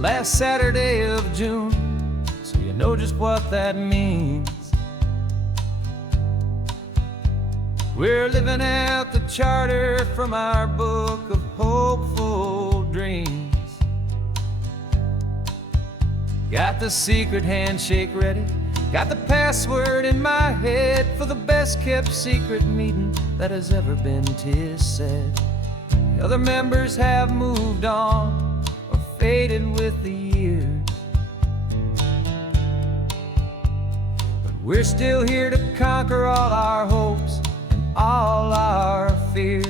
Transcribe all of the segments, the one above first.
last Saturday of June, so you know just what that means. We're living out the charter from our book of hopeful dreams. Got the secret handshake ready, got the password in my head for the best kept secret meeting that has ever been, 'tis said. The other members have moved on or faded with the years, but we're still here to conquer all our hopes and all our fears.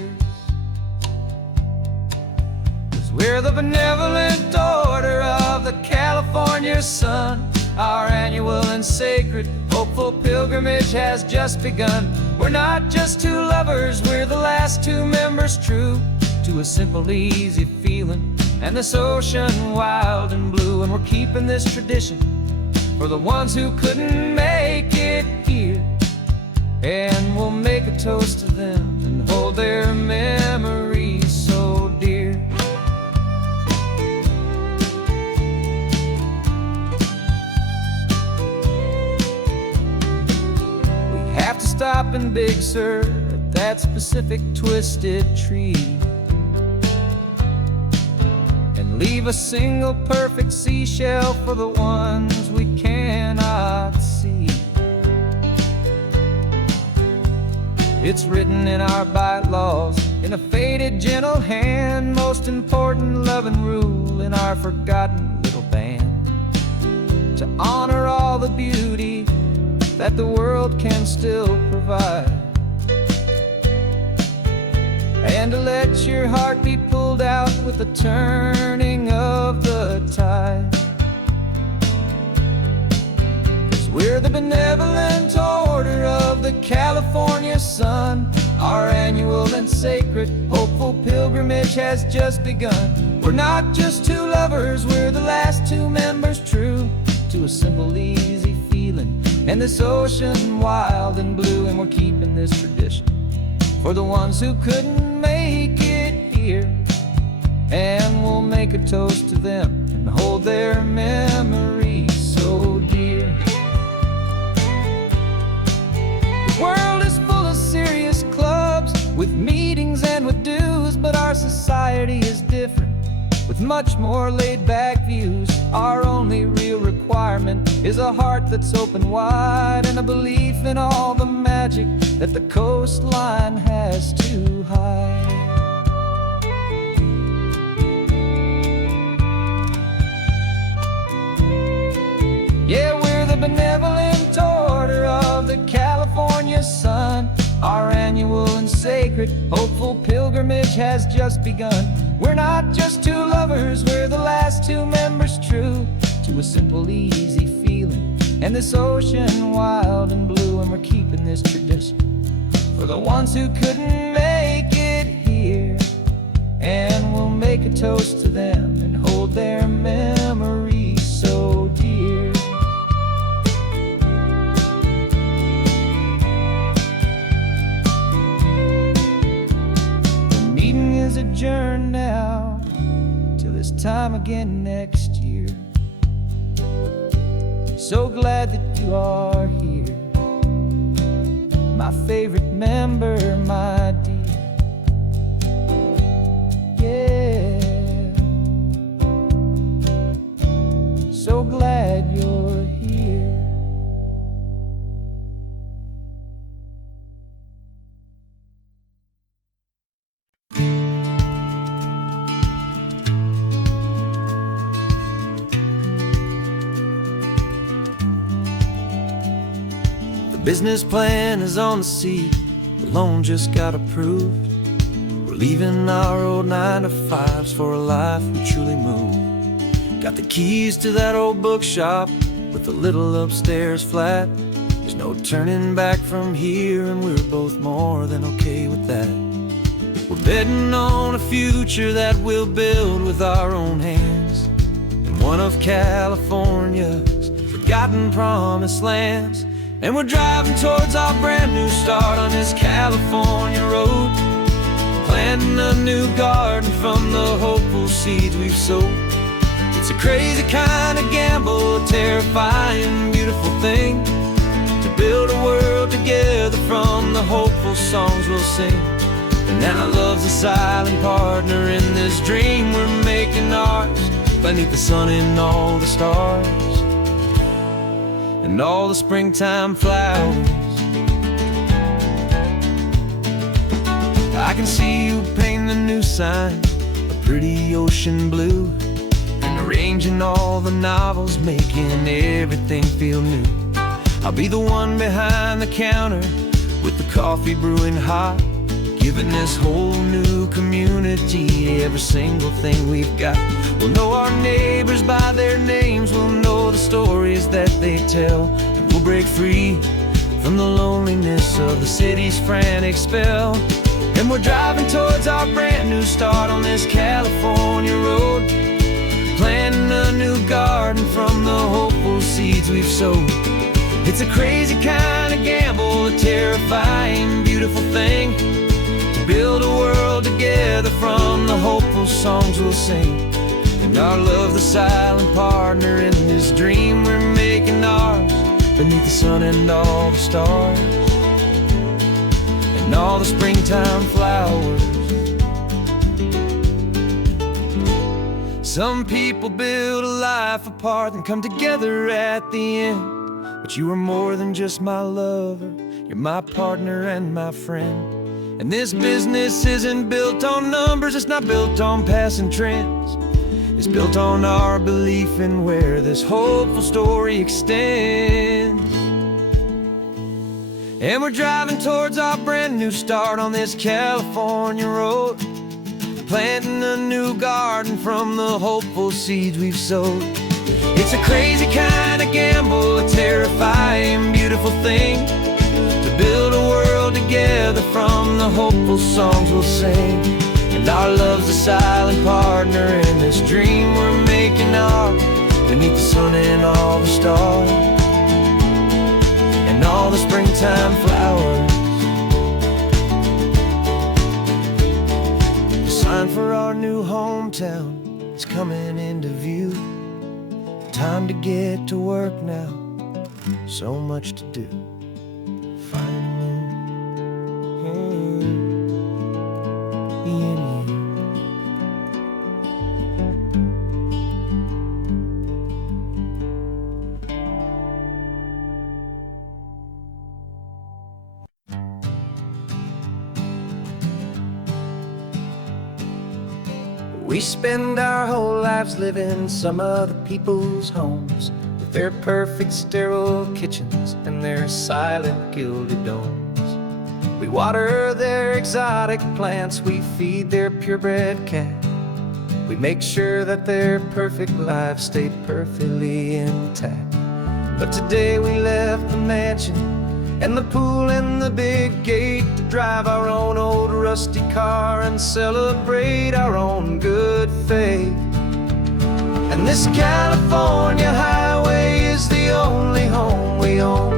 'Cause we're the benevolent order of the California sun. Our annual and sacred hopeful pilgrimage has just begun. We're not just two lovers, we're the last two members true to a simple, easy feeling and this ocean wild and blue. And we're keeping this tradition for the ones who couldn't make it here, and we'll make a toast to them and hold their memories so dear. We have to stop in Big Sur at that specific twisted tree and leave a single perfect seashell for the ones we cannot see. It's written in our bylaws in a faded gentle hand, most important loving rule in our forgotten little band, to honor all the beauty that the world can still provide, and to let your heart be pulled out with the turning of the tide. 'Cause we're the benevolent order of the California sun. Our annual and sacred hopeful pilgrimage has just begun. We're not just two lovers, we're the last two members true to a simple, easy feeling and this ocean wild and blue. And we're keeping this tradition for the ones who couldn't make it here, and we'll make a toast to them and hold their memories so dear. The world is full of serious clubs with meetings and with dues, but our society is different with much more laid-back views. Our only real requirement is a heart that's open wide and a belief in all the magic that the coastline has to hide. Yeah, we're the benevolent order of the California sun. Our annual and sacred hopeful pilgrimage has just begun. We're not just two lovers, we're the last two members true to a simple, easy feeling and this ocean wild and blue. And we're keeping this tradition for the ones who couldn't make it here, and we'll make a toast to them and hold their memories so dear. The meeting is adjourned now till this time again next year. So glad that you are here, my favorite member, my dear. Yeah, so glad you're here. The business plan is on the seat, the loan just got approved. We're leaving our old 9-to-5s for a life we truly move. Got the keys to that old bookshop with the little upstairs flat. There's no turning back from here, and we're both more than okay with that. We're betting on a future that we'll build with our own hands in one of California's forgotten promised lands. And we're driving towards our brand new start on this California road, planting a new garden from the hopeful seeds we've sowed. It's It's a crazy kind of gamble, a terrifying, beautiful thing, to build a world together from the hopeful songs we'll sing. And now love's a silent partner in this dream we're making ours, beneath the sun and all the stars and all the springtime flowers. I can see you paint the new sign a pretty ocean blue, and arranging all the novels, making everything feel new. I'll be the one behind the counter with the coffee brewing hot, giving this whole new community every single thing we've got. We'll know our neighbors by their names, we'll know the stories that they tell, and we'll break free from the loneliness of the city's frantic spell. And we're driving towards our brand new start on this California road, planting a new garden from the hopeful seeds we've sowed. It's a crazy kind of gamble, a terrifying, beautiful thing, to build a world together from the hopeful songs we'll sing. And our love, the silent partner in this dream we're making ours, beneath the sun and all the stars and all the springtime flowers. Some people build a life apart and come together at the end, but you are more than just my lover, you're my partner and my friend. And this business isn't built on numbers, it's not built on passing trends, it's built on our belief in where this hopeful story extends. And we're driving towards our brand new start on this California road, planting a new garden from the hopeful seeds we've sowed. It's a crazy kind of gamble, a terrifying, beautiful thing, to build a world together from the hopeful songs we'll sing. And our love's a silent partner in this dream we're making ours, beneath the sun and all the stars and all the springtime flowers. The sign for our new hometown is coming into view. Time to get to work now, so much to do. We spend our whole lives living some other people's homes, with their perfect sterile kitchens and their silent gilded domes. We water their exotic plants, we feed their purebred cat, we make sure that their perfect lives stay perfectly intact. But today we left the mansion and the pool and the big gate to drive our own old rusty car and celebrate our own good faith. And this California highway is the only home we own,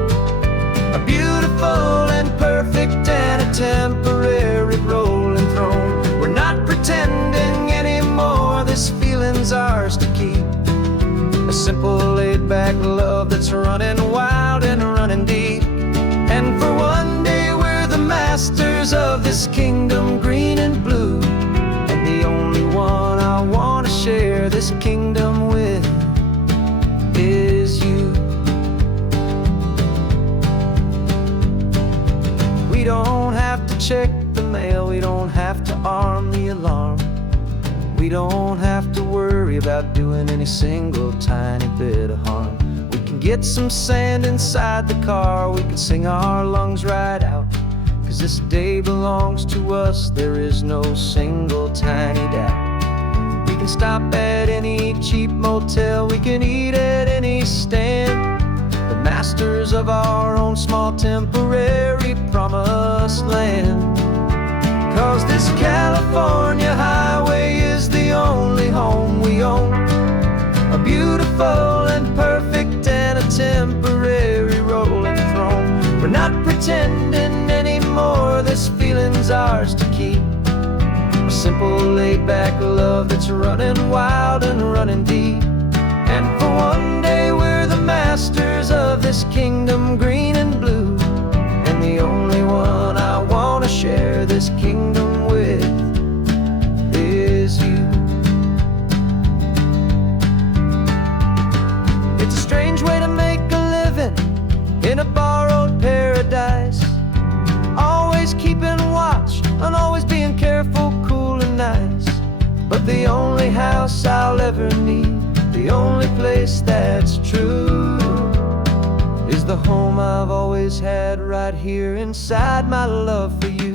a beautiful and perfect and a temporary rolling throne. We're not pretending anymore, this feeling's ours to keep, a simple laid-back love that's running wild and running deep. And for one day we're the masters of this kingdom green and blue, and the only one I want to share this kingdom with is you. We don't have to check the mail, we don't have to arm the alarm, we don't have to worry about doing any single tiny bit of harm. We can get some sand inside the car, we can sing our lungs right out, 'cause this day belongs to us, there is no single tiny doubt. We can stop at any cheap motel, we can eat at any stand, the masters of our own small temporary promised land. 'Cause this California highway is the only home we own, a beautiful and perfect and a temporary rolling throne. We're not pretending anymore, this feeling's ours to keep, a simple laid-back love that's running wild and running deep. And for one day we're the masters of this kingdom green and blue, and the only one I want to share this kingdom with is you. It's a strange way to make a living in a borrowed paradise, always keeping watch and always being careful, cool and nice. But the only house I'll ever need, the only place that's true, is the home I've always had right here inside my love for you.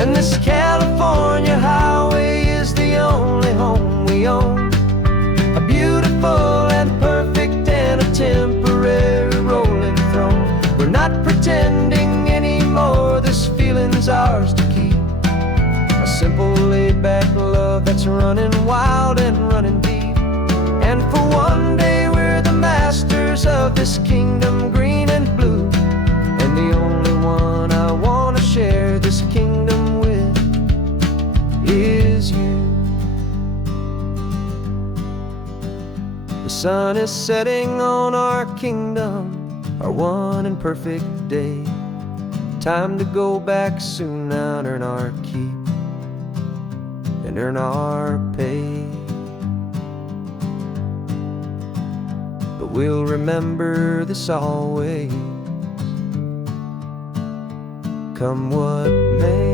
And this California highway is the only home we own, a beautiful and perfect and a temporary rolling throne. We're not pretending anymore, this feeling's ours to keep, a simple laid-back love that's running wild and running deep. And for one day we're the masters of this kingdom green and blue, and the only one I want to share this kingdom with is you. The sun is setting on our kingdom, our one and perfect day. Time to go back soon now and earn our keep and earn our pay. But we'll remember this always, come what may.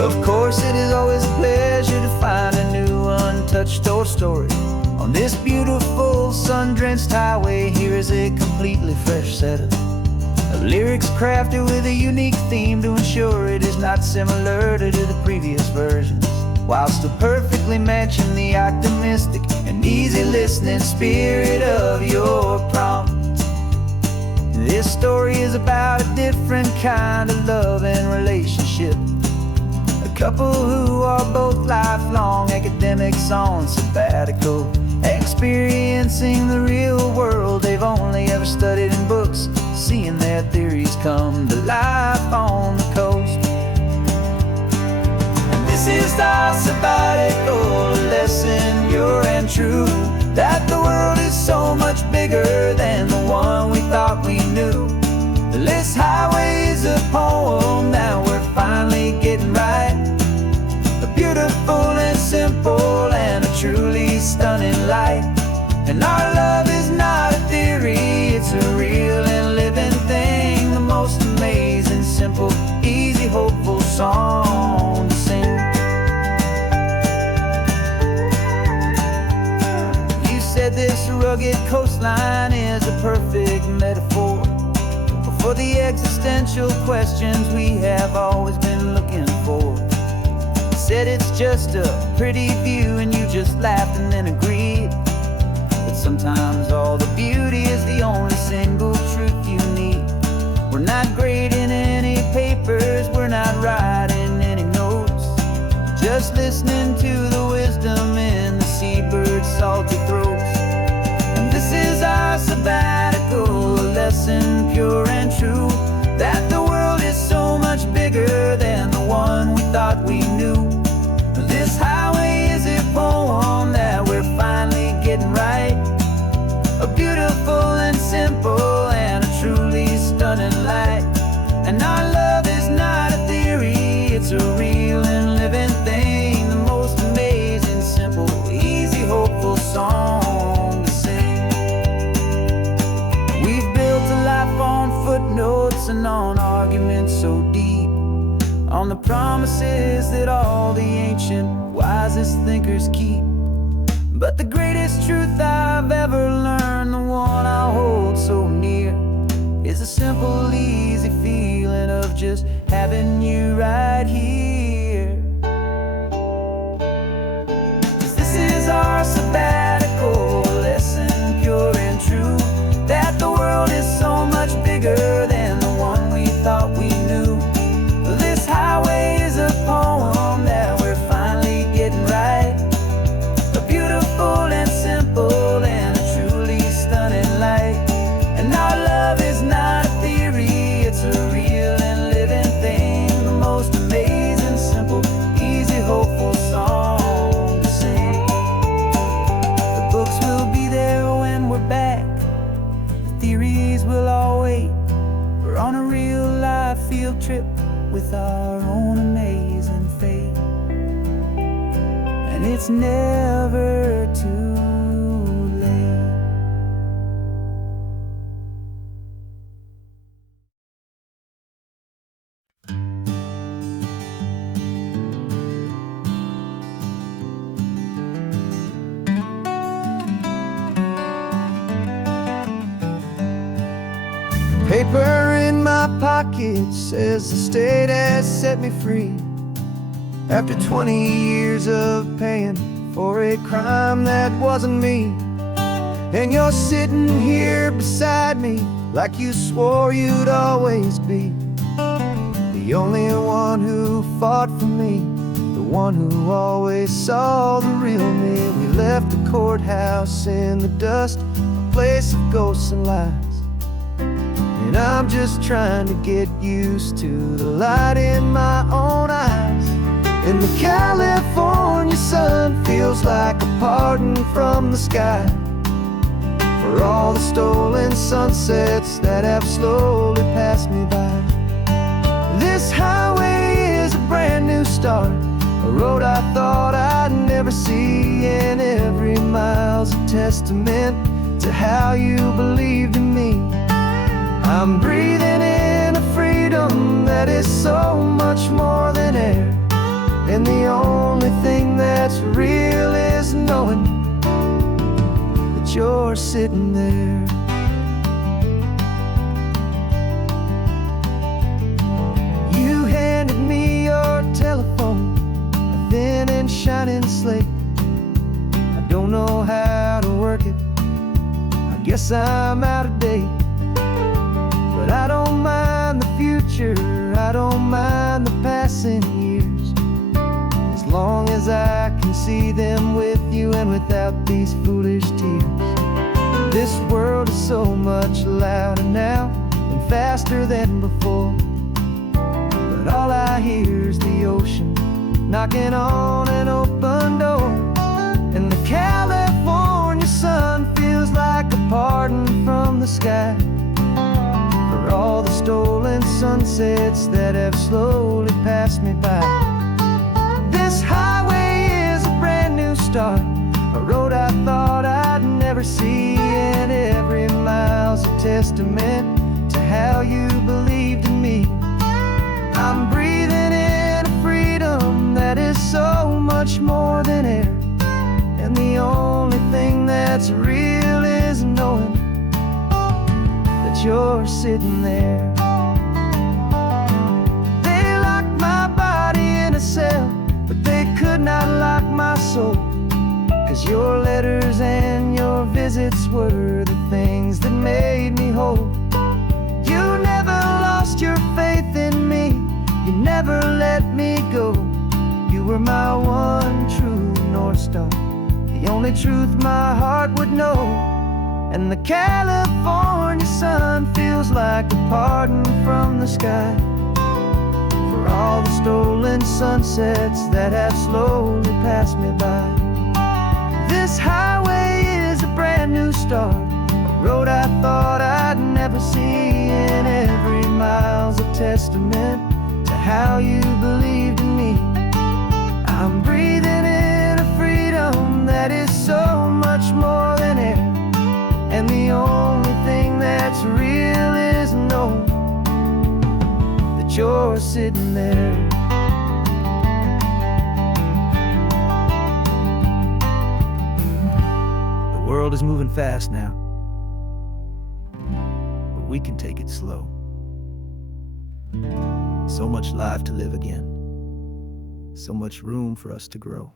Of course, it is always a pleasure to find a new untouched old story on this beautiful sun-drenched highway. Here is a completely fresh set of lyrics crafted with a unique theme to ensure it is not similar to the previous versions, while still perfectly matching the optimistic and easy listening spirit of your prompt. This story is about a different kind of love and relationship, couple who are both lifelong academics on sabbatical, experiencing the real world they've only ever studied in books, seeing their theories come to life on the coast. And this is our sabbatical lesson, pure and true, that the world is so much bigger than the one we thought we knew. This highway is a poem that we're finally getting right, a beautiful and simple and a truly stunning light. And our love is not a theory, it's a real and living thing, the most amazing, simple, easy, hopeful song to sing. You said this rugged coastline is a perfect metaphor for the existential questions we have always been looking for. You said it's just a pretty view and you just laughed and then agreed that sometimes all the beauty is the only single truth you need. We're not grading any papers, we're not writing any notes, just listening to the wisdom in the seabird's salty throats. And this is our sabbatical lesson, pure and true, that the world is so much bigger than the one we thought we knew. This highway is a poem that we're finally getting right, a beautiful and simple and a truly stunning light. And our love is not a theory, it's a real and living thing, the most amazing, simple, easy, hopeful song to sing. We've built a life on footnotes and on arguments so deep, on the promises that all the ancient wisest thinkers keep. But the greatest truth I've ever learned, the one I hold so near, is a simple, easy feeling of just having you right here. trip with our own amazing fate. And it's never too late. Paper in my pocket says the state has set me free after 20 years of paying for a crime that wasn't me. And you're sitting here beside me like you swore you'd always be the only one who fought for me, the one who always saw the real me. We left the courthouse in the dust, a place of ghosts and lies. And I'm just trying to get used to the light in my own eyes. And the California sun feels like a pardon from the sky for all the stolen sunsets that have slowly passed me by. This highway is a brand new start, a road I thought I'd never see, and every mile's a testament to how you believed in me. I'm breathing in a freedom that is so much more than air, and the only thing that's real is knowing that you're sitting there. You handed me your telephone, a thin and shining slate. I don't know how to work it, I guess I'm out of date. But I don't mind the future, I don't mind the passing years, as long as I can see them with you and without these foolish tears. This world is so much louder now and faster than before, but all I hear is the ocean knocking on an open door. And the California sun feels like a pardon from the sky for all the stolen sunsets that have slowly passed me by. This highway is a brand new start, a road I thought I'd never see, and every mile's a testament to how you believed in me. I'm breathing in a freedom that is so much more than air, and the only thing that's real is knowing that you're sitting there. They locked my body in a cell, but they could not lock my soul, 'cause your letters and your visits were the things that made me whole. You never lost your faith in me, you never let me go. You were my one true North Star, the only truth my heart would know. And the California sun feels like a pardon from the sky for all the stolen sunsets that have slowly passed me by. This highway is a brand new start, a road I thought I'd never see, and every mile's a testament to how you believed in me. I'm breathing in a freedom that is so much more than air, and the only thing that's real is knowing that you're sitting there. The world is moving fast now, but we can take it slow. So much life to live again, so much room for us to grow.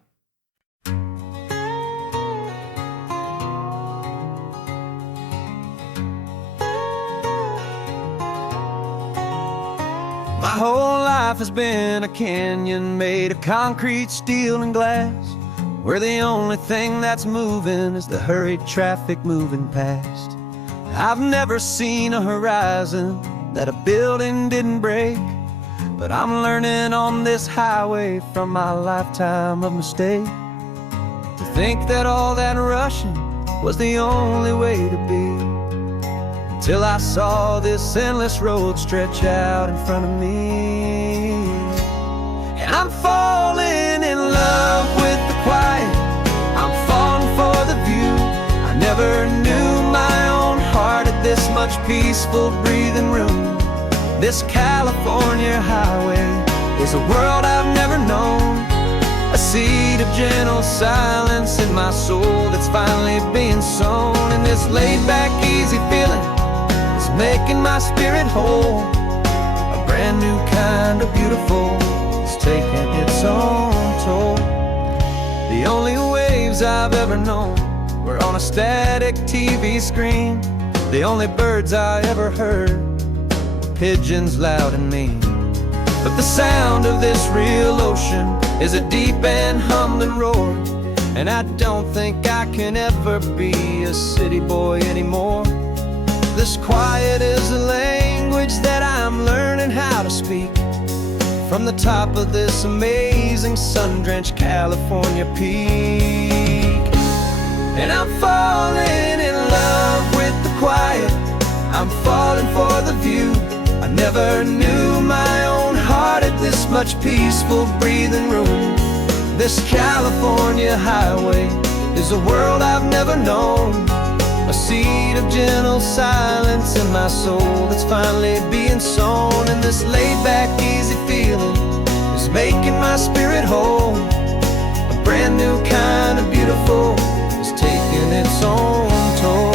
My whole life has been a canyon made of concrete, steel, and glass, where the only thing that's moving is the hurried traffic moving past. I've never seen a horizon that a building didn't break, but I'm learning on this highway from my lifetime of mistake to think that all that rushing was the only way to be. till I saw this endless road stretch out in front of me. And I'm falling in love with the quiet, I'm falling for the view. I never knew my own heart had this much peaceful breathing room. This California highway is a world I've never known, a seed of gentle silence in my soul that's finally being sown. And this laid-back, easy feeling is making my spirit whole. A brand new kind of beautiful is taking its own toll. The only waves I've ever known were on a static TV screen. The only birds I ever heard were pigeons loud and mean. But the sound of this real ocean is a deep and humbling roar, and I don't think I can ever be a city boy anymore. This quiet is a language that I'm learning how to speak from the top of this amazing sun-drenched California peak. And I'm falling in love with the quiet, I'm falling for the view. I never knew my own heart had this much peaceful breathing room. This California highway is a world I've never known, a seed of gentle silence in my soul that's finally being sown. And this laid-back, easy feeling is making my spirit whole. A brand new kind of beautiful is taking its own toll.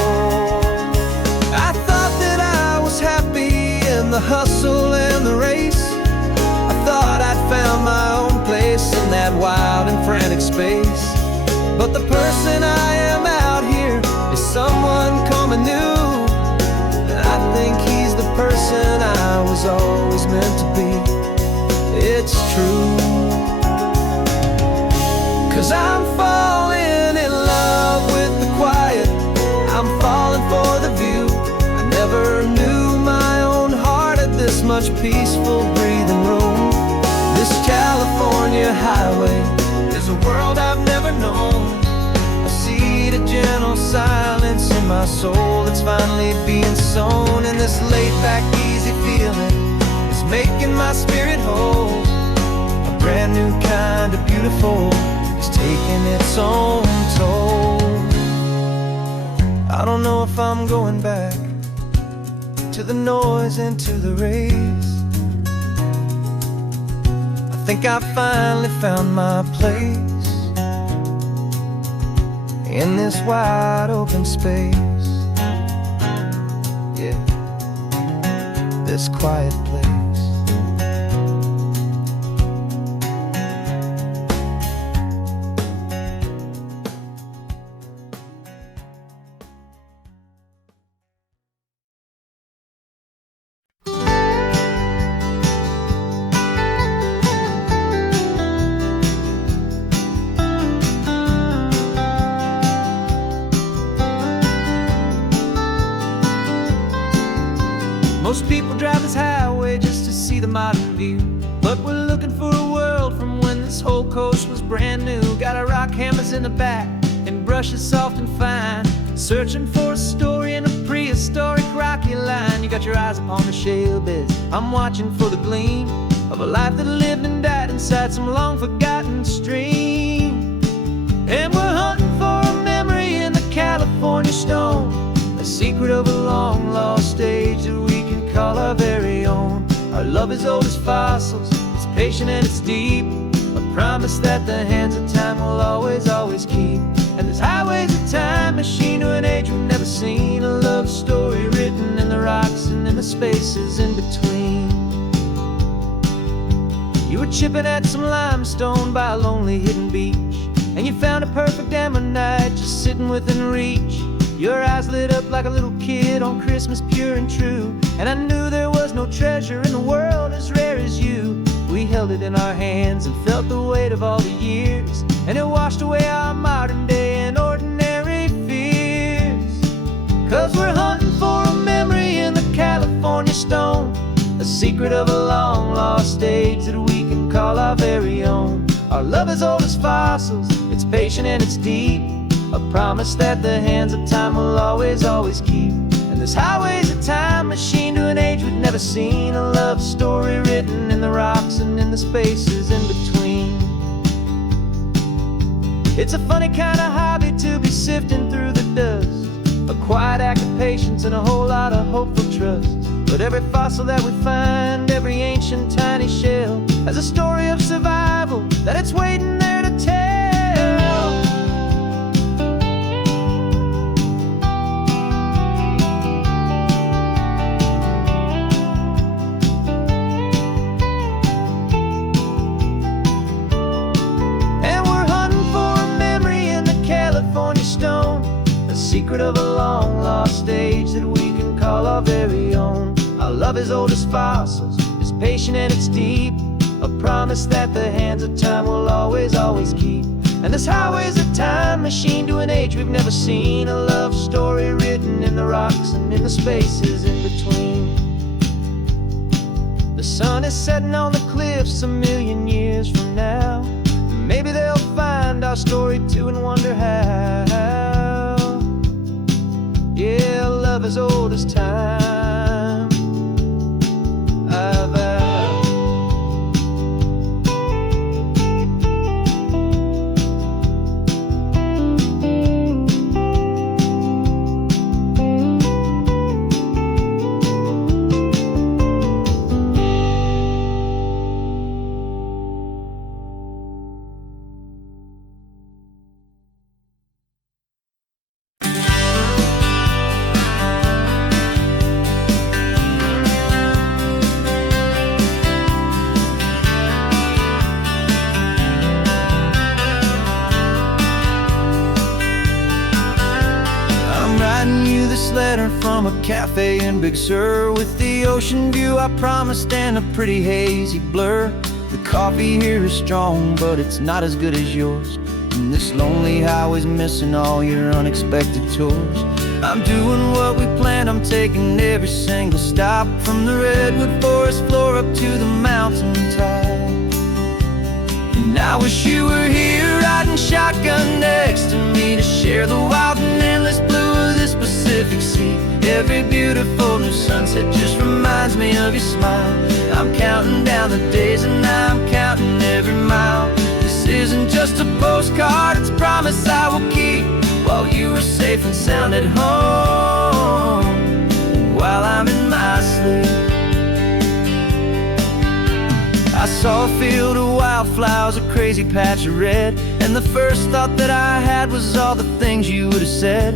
I thought that I was happy in the hustle and the race. I thought I'd found my own place in that wild and frantic space. But the person I am out here is someone coming new, and I think he's the person I was always meant to be. It's true, 'cause I'm falling in love with the quiet, I'm falling for the view. I never knew my own heart had this much peaceful breathing room. This California highway is a world I've never known, a seed of gentle silence in my soul that's finally being sown. And this laid-back, easy feeling is making my spirit whole. A brand new kind of beautiful is taking its own toll. I don't know if I'm going back to the noise and to the race. I think I finally found my place in this wide open space. Yeah, this quiet place. Most people drive this highway just to see the modern view, but we're looking for a world from when this whole coast was brand new. Got our rock hammers in the back and brushes soft and fine, searching for a story in a prehistoric rocky line. You got your eyes upon the shale beds, I'm watching for the gleam of a life that lived and died inside some long forgotten stream. And we're hunting for a memory in the California stone, a secret of a long lost age that we can call our very own. Our love is old as fossils, it's patient and it's deep, a promise that the hands of time will always, always keep. And this highway's a time machine to an age we've never seen, a love story written in the rocks and in the spaces in between. You were chipping at some limestone by a lonely hidden beach, and you found a perfect ammonite just sitting within reach. Your eyes lit up like a little kid on Christmas, pure and true, and I knew there was no treasure in the world as rare as you. We held it in our hands and felt the weight of all the years, and it washed away our modern day and ordinary fears. 'Cause we're hunting for a memory in the California stone, a secret of a long lost age that we can call our very own. Our love is old as fossils, it's patient and it's deep, a promise that the hands of time will always, always keep. And And this highway's a time machine to an age we've never seen. A love story written in the rocks and in the spaces in between. It's a funny kind of hobby to be sifting through the dust, a quiet act of patience and a whole lot of hopeful trust. But every fossil that we find, every ancient tiny shell, has a story of survival that it's waiting there to tell. And we're hunting for a memory in the California stone, a secret of a long lost age that we can call our very own. Our love is old as fossils, it's patient and it's deep, a promise that the hands of time will always, always keep. And this highway's a time machine to an age we've never seen, a love story written in the rocks and in the spaces in between. The sun is setting on the cliffs a million years from now. Maybe they'll find our story too and wonder how. Yeah, love is old as time. I vow. Letter from a cafe in Big Sur, with the ocean view I promised and a pretty hazy blur. The coffee here is strong, but it's not as good as yours, and this lonely highway's missing all your unexpected tours. I'm doing what we planned, I'm taking every single stop, from the redwood forest floor up to the mountain top. And I wish you were here riding shotgun next to me, to share the wild and endless blue of this Pacific Sea. Every beautiful new sunset just reminds me of your smile. I'm counting down the days and I'm counting every mile. This isn't just a postcard, it's a promise I will keep, while you are safe and sound at home, while I'm in my sleep. I saw a field of wildflowers, a crazy patch of red, and the first thought that I had was all the things you would have said.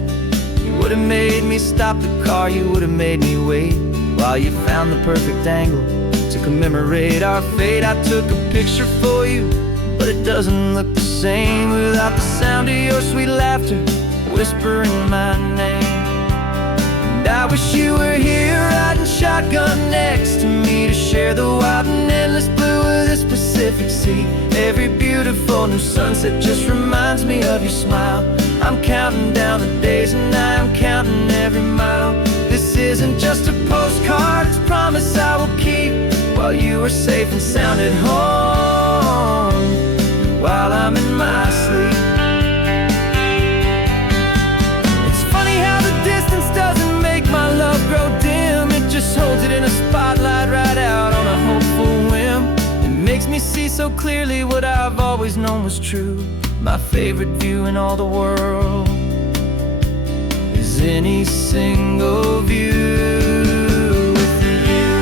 You would have made me stop the car, you would have made me wait, while you found the perfect angle to commemorate our fate. I took a picture for you, but it doesn't look the same without the sound of your sweet laughter whispering my name. And I wish you were here riding shotgun next to me, to share the wild and endless blue of this Pacific Sea. Every beautiful new sunset just reminds me of your smile. I'm counting down the days and I'm counting every mile. This isn't just a postcard, it's a promise I will keep, while you are safe and sound at home, while I'm in my sleep. It's funny how the distance doesn't make my love grow dim, it just holds it in a spotlight right out on a hopeful whim. It makes me see so clearly what I've always known was true. My favorite view in all the world is any single view with you.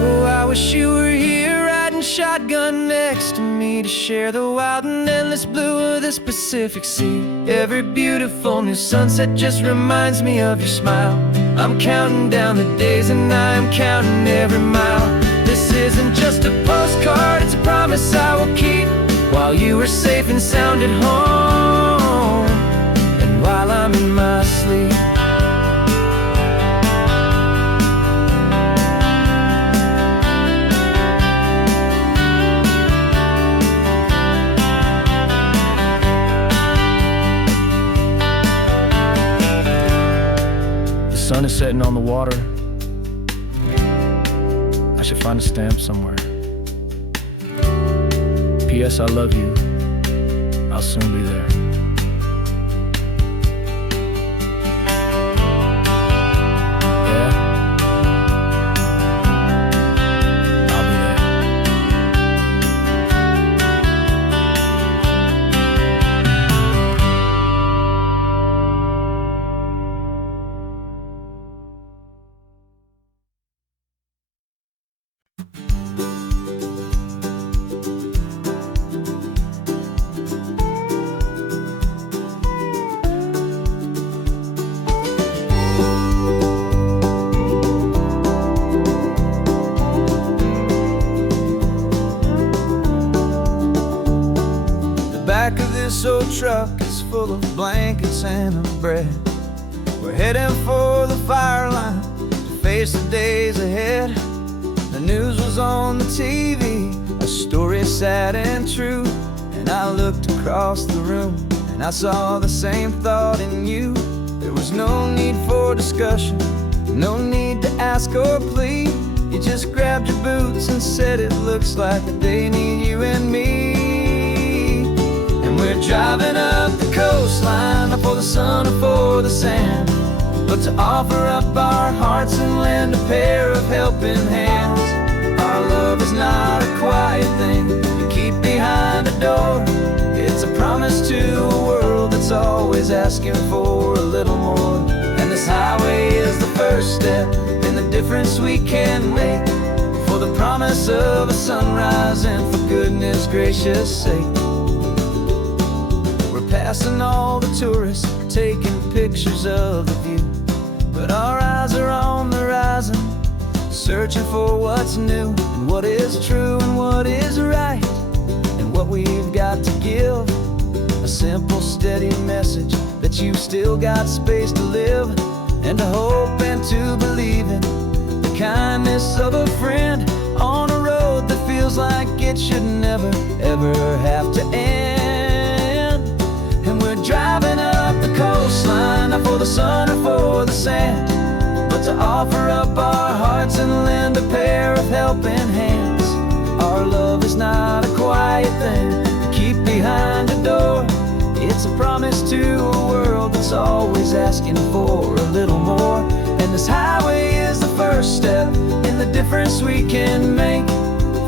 Oh, I wish you were here riding shotgun next to me, to share the wild and endless blue of this Pacific Sea. Every beautiful new sunset just reminds me of your smile. I'm counting down the days and I'm counting every mile. This isn't just a postcard, it's a promise I will keep, while you are safe and sound at home, and while I'm in my sleep. The sun is setting on the water, I should find a stamp somewhere. P.S. I love you. I'll soon be there. Yeah? I'll be there. The back of this old truck is full of blankets and a bread. We're heading for the fire line to face the days ahead. The news was on the TV, a story sad and true. And I looked across the room and I saw the same thought in you. There was no need for discussion, no need to ask or plead. You just grabbed your boots and said it looks like the day need you and me. And we're driving up the coastline, not for the sun or for the sand, but to offer up our hearts and lend a pair of helping hands. Our love is not a quiet thing you keep behind a door. It's a promise to a world that's always asking for a little more. And this highway is the first step in the difference we can make, for the promise of a sunrise and for goodness gracious sake. We're passing all the tourists, taking pictures of the view, but our eyes are on the horizon, searching for what's new, and what is true and what is right, and what we've got to give. A simple, steady message that you've still got space to live, and to hope and to believe in the kindness of a friend on a road that feels like it should never, ever have to end. And we're driving up the coastline, not for the sun or for the sand, but to offer up our hearts and lend a pair of helping hands. Our love is not a quiet thing to keep behind a door. It's a promise to a world that's always asking for a little more. And this highway is the first step in the difference we can make,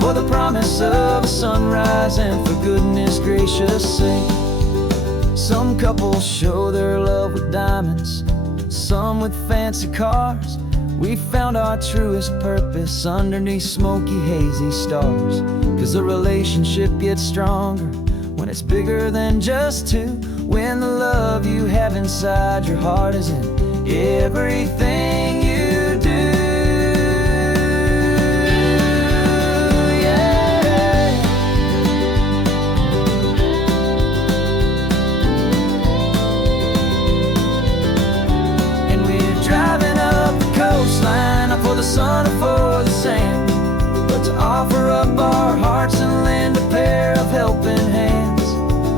for the promise of a sunrise and for goodness gracious sake. Some couples show their love with diamonds, some with fancy cars. We found our truest purpose underneath smoky, hazy stars. 'Cause a relationship gets stronger when it's bigger than just two, when the love you have inside your heart is in everything you do. Yeah. And we're driving up the coastline, not for the sun or for the sand, but to offer up our hearts and lend a pair of helping hands.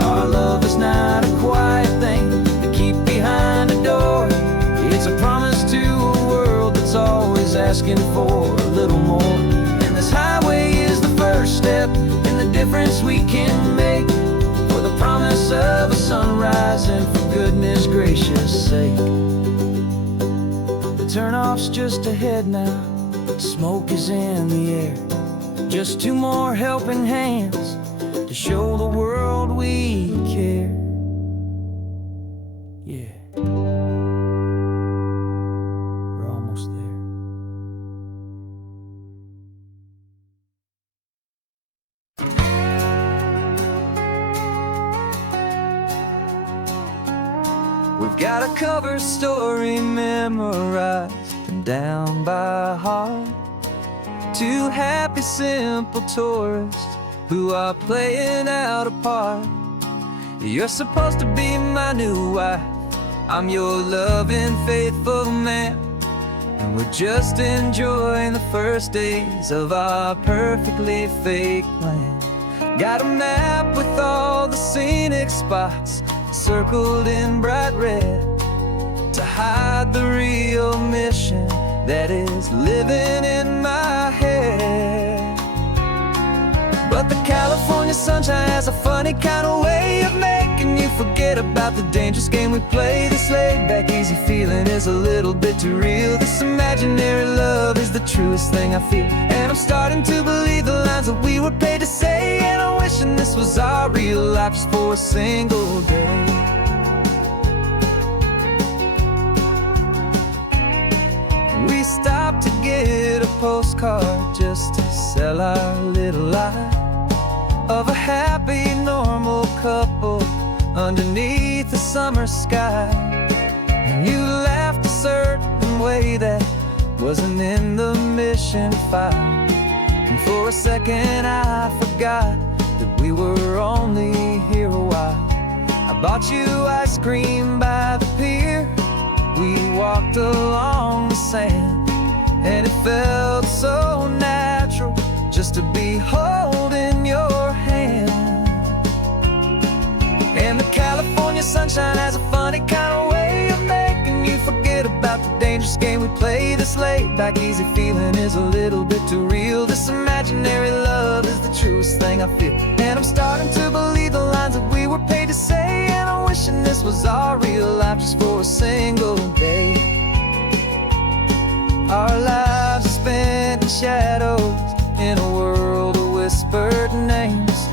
Our love is not a quiet thing to keep behind a door. It's a promise to a world that's always asking for a little more. And this highway is the first step in the difference we can make, for the promise of a sunrise and for goodness gracious sake. The turnoff's just ahead now, smoke is in the air. Just two more helping hands to show the world we care. Yeah, we're almost there. We've got a cover story memorized and down by heart. Two happy, simple tourists who are playing out a part. You're supposed to be my new wife, I'm your loving, faithful man, and we're just enjoying the first days of our perfectly fake plan. Got a map with all the scenic spots circled in bright red, to hide the real mission that is living in my head. But the California sunshine has a funny kind of way of making you forget about the dangerous game we play. This laid-back, easy feeling is a little bit too real. This imaginary love is the truest thing I feel. And I'm starting to believe the lines that we were paid to say. And I'm wishing this was our real life just for a single day. We stopped to get a postcard just to sell our little lie of a happy, normal couple underneath the summer sky. And you laughed a certain way that wasn't in the mission file. And for a second I forgot that we were only here a while. I bought you ice cream by the pier. We walked along the sand, and it felt so natural just to be holding your hand. And the California sunshine has a funny kind of way of making you forget about the dangerous game we play. This laid-back, easy feeling is a little bit too real. This imaginary love is the truest thing I feel. And I'm starting to believe the lines that we were paid to say. And I'm wishing this was our real life just for a single day. Our lives are spent in shadows, in a world of whispered names,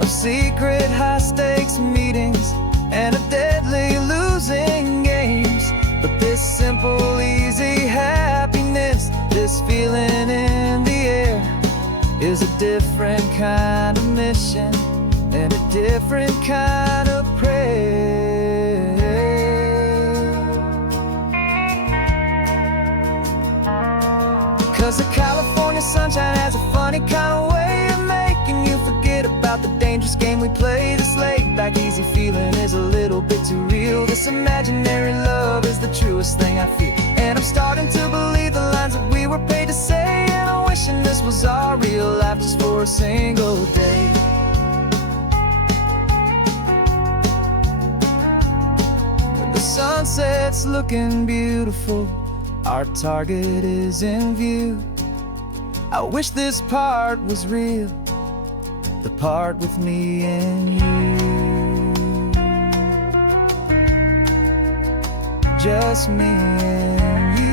of secret high-stakes meetings, and of deadly losing games. But this simple, easy happiness, this feeling in the air, is a different kind of mission and a different kind of prayer. 'Cause the California sunshine has a funny kind of way of making you forget about the dangerous game we play. This laid-back, easy feeling is a little bit too real. This imaginary love is the truest thing I feel. And I'm starting to believe the lines that we were paid to say. And I'm wishing this was our real life just for a single day. When the sunset's looking beautiful, our target is in view. I wish this part was real, the part with me and you. Just me and you.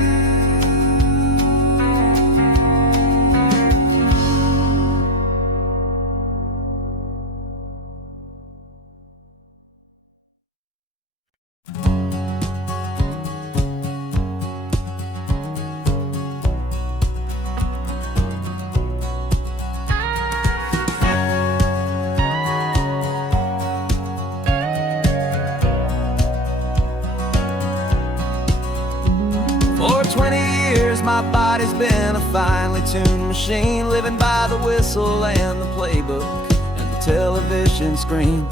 For 20 years my body's been a finely tuned machine, living by the whistle and the playbook and the television screen.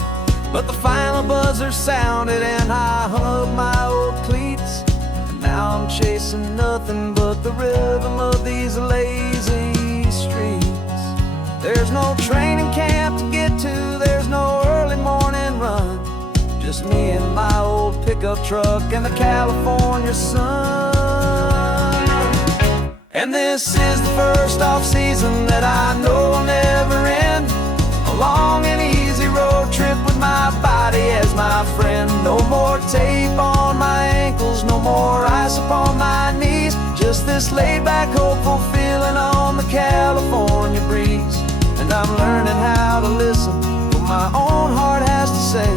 But the final buzzer sounded and I hung up my old cleats, and now I'm chasing nothing but the rhythm of these lazy streets. There's no training camp to get to, there's no early morning run, just me and my old pickup truck and the California sun. And this is the first off-season that I know will never end. A long and easy road trip with my body as my friend. No more tape on my ankles, no more ice upon my knees. Just this laid-back, hopeful feeling on the California breeze. And I'm learning how to listen to what my own heart has to say,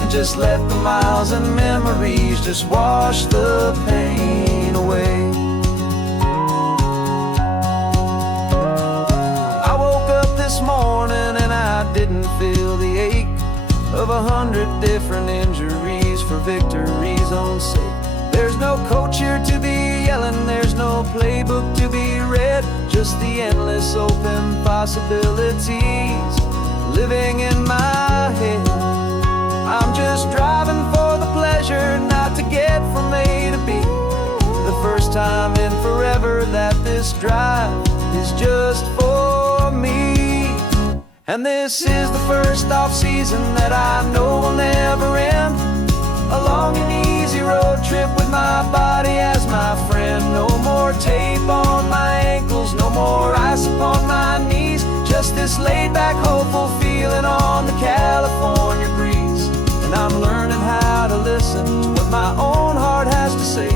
and just let the miles and memories just wash the pain away. This morning and I didn't feel the ache of 100 different injuries for victory's own sake. There's no coach here to be yelling, there's no playbook to be read, just the endless open possibilities living in my head. I'm just driving for the pleasure, not to get from A to B. The first time in forever that this drive is just for me. And this is the first off-season that I know will never end. A long and easy road trip with my body as my friend. No more tape on my ankles, no more ice upon my knees. Just just this laid-back, hopeful feeling on the California breeze. And I'm learning how to listen to what my own heart has to say,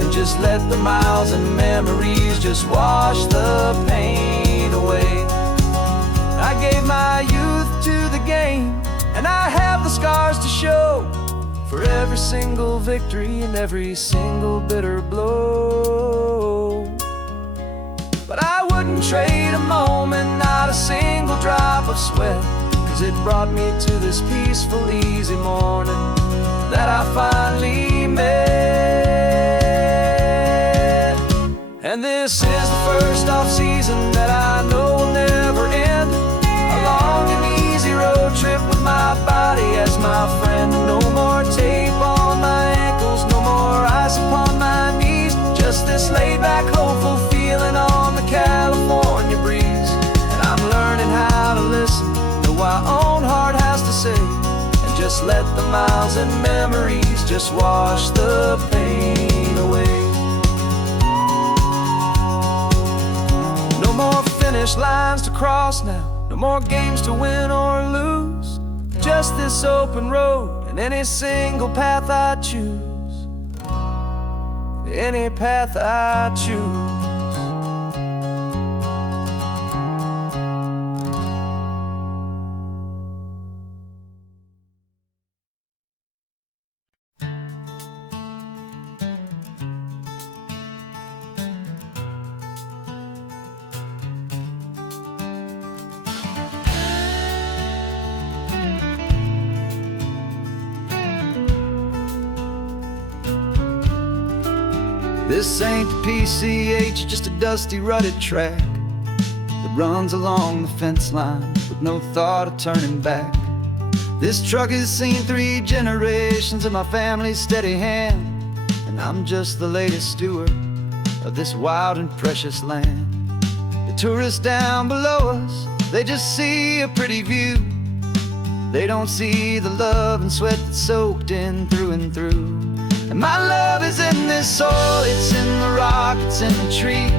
and just let the miles and memories just wash the pain away. I gave my youth to the game, and I have the scars to show for every single victory and every single bitter blow. But I wouldn't trade a moment, not a single drop of sweat, 'cause it brought me to this peaceful, easy morning that I finally met. And this is the first off-season that I know will never end. A long and easy road trip with my body as my friend. No more tape on my ankles, no more ice upon my knees. Just this laid-back, hopeful feeling on the California breeze. And I'm learning how to listen to what my own heart has to say, and just let the miles and memories just wash the pain away. No more finish lines to cross now, no more games to win or lose. Just this open road and any single path I choose. Any path I choose. This ain't the PCH, just a dusty, rutted track that runs along the fence line with no thought of turning back. This truck has seen 3 generations of my family's steady hand, and I'm just the latest steward of this wild and precious land. The tourists down below us, they just see a pretty view. They don't see the love and sweat that's soaked in through and through. And my love is in this soil, it's in the rock, it's in the trees.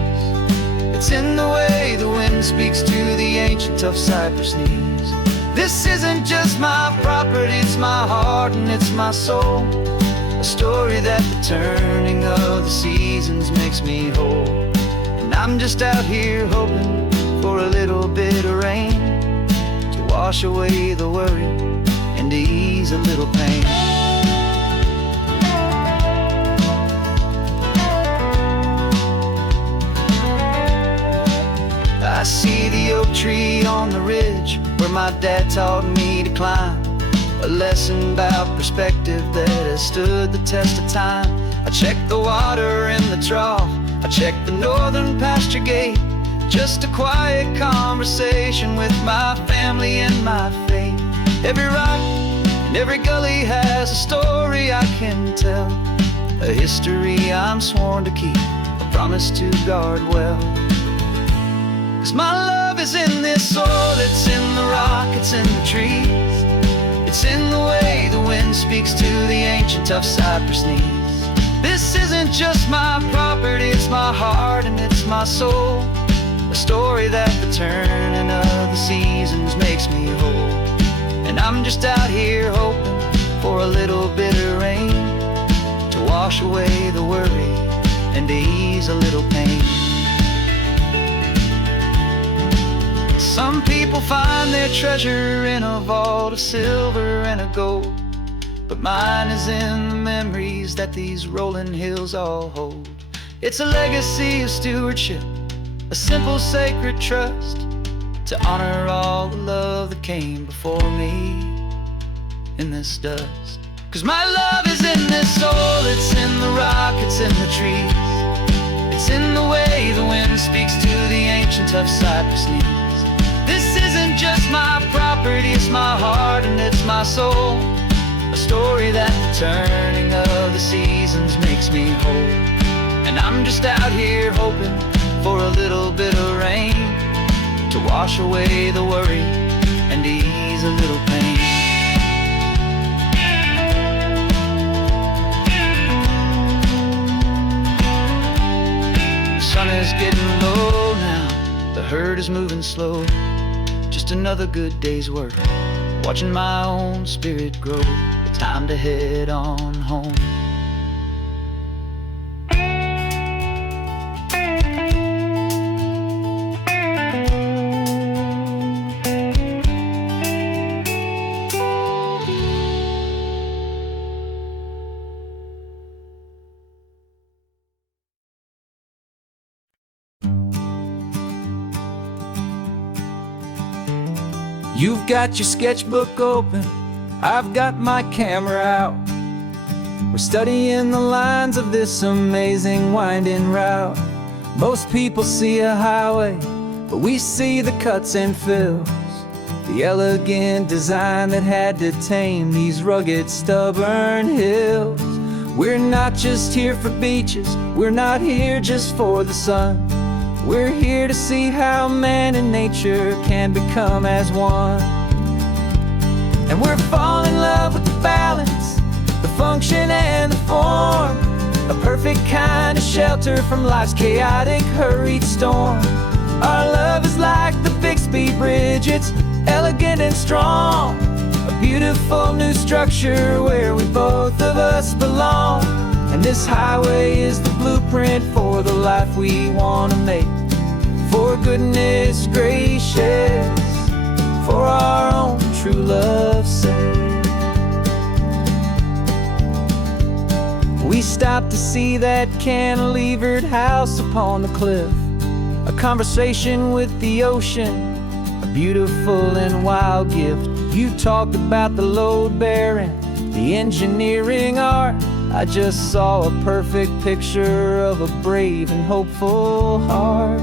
It's in the way the wind speaks to the ancient tough cypress knees. This isn't just my property, it's my heart and it's my soul. A story that the turning of the seasons makes me whole. And I'm just out here hoping for a little bit of rain to wash away the worry and to ease a little pain. I see the oak tree on the ridge where my dad taught me to climb. A lesson about perspective that has stood the test of time. I check the water in the trough, I check the northern pasture gate. Just a quiet conversation with my family and my faith. Every rock and every gully has a story I can tell, a history I'm sworn to keep, a promise to guard well. 'Cause my love is in this soil, it's in the rock, it's in the trees. It's in the way the wind speaks to the ancient tough cypress knees. This isn't just my property, it's my heart and it's my soul. A story that the turning of the seasons makes me whole. And I'm just out here hoping for a little bit of rain to wash away the worry and to ease a little pain. Some people find their treasure in a vault of silver and of gold, but mine is in the memories that these rolling hills all hold. It's a legacy of stewardship, a simple sacred trust, to honor all the love that came before me in this dust. 'Cause my love is in this soul, it's in the rock, it's in the trees. It's in the way the wind speaks to the ancient tough cypress knees. This isn't just my property, it's my heart and it's my soul. A story that the turning of the seasons makes me whole. And I'm just out here hoping for a little bit of rain to wash away the worry and ease a little pain. The sun is getting low now, the herd is moving slow. just another good day's work, watching my own spirit grow. Time to head on home. You've got your sketchbook open, I've got my camera out. We're studying the lines of this amazing winding route. Most people see a highway, but we see the cuts and fills, the elegant design that had to tame these rugged, stubborn hills. We're not just here for beaches, we're not here just for the sun. We're here to see how man and nature can become as one. And we're falling in love with the balance, the function and the form, a perfect kind of shelter from life's chaotic, hurried storm. Our love is like the Bixby Bridge, it's elegant and strong, a beautiful new structure where we both of us belong. And this highway is the blueprint for the life we want to make. For goodness gracious, for our own true love's sake. We stopped to see that cantilevered house upon the cliff, a conversation with the ocean, a beautiful and wild gift. You talked about the load bearing, the engineering art. I just saw a perfect picture of a brave and hopeful heart.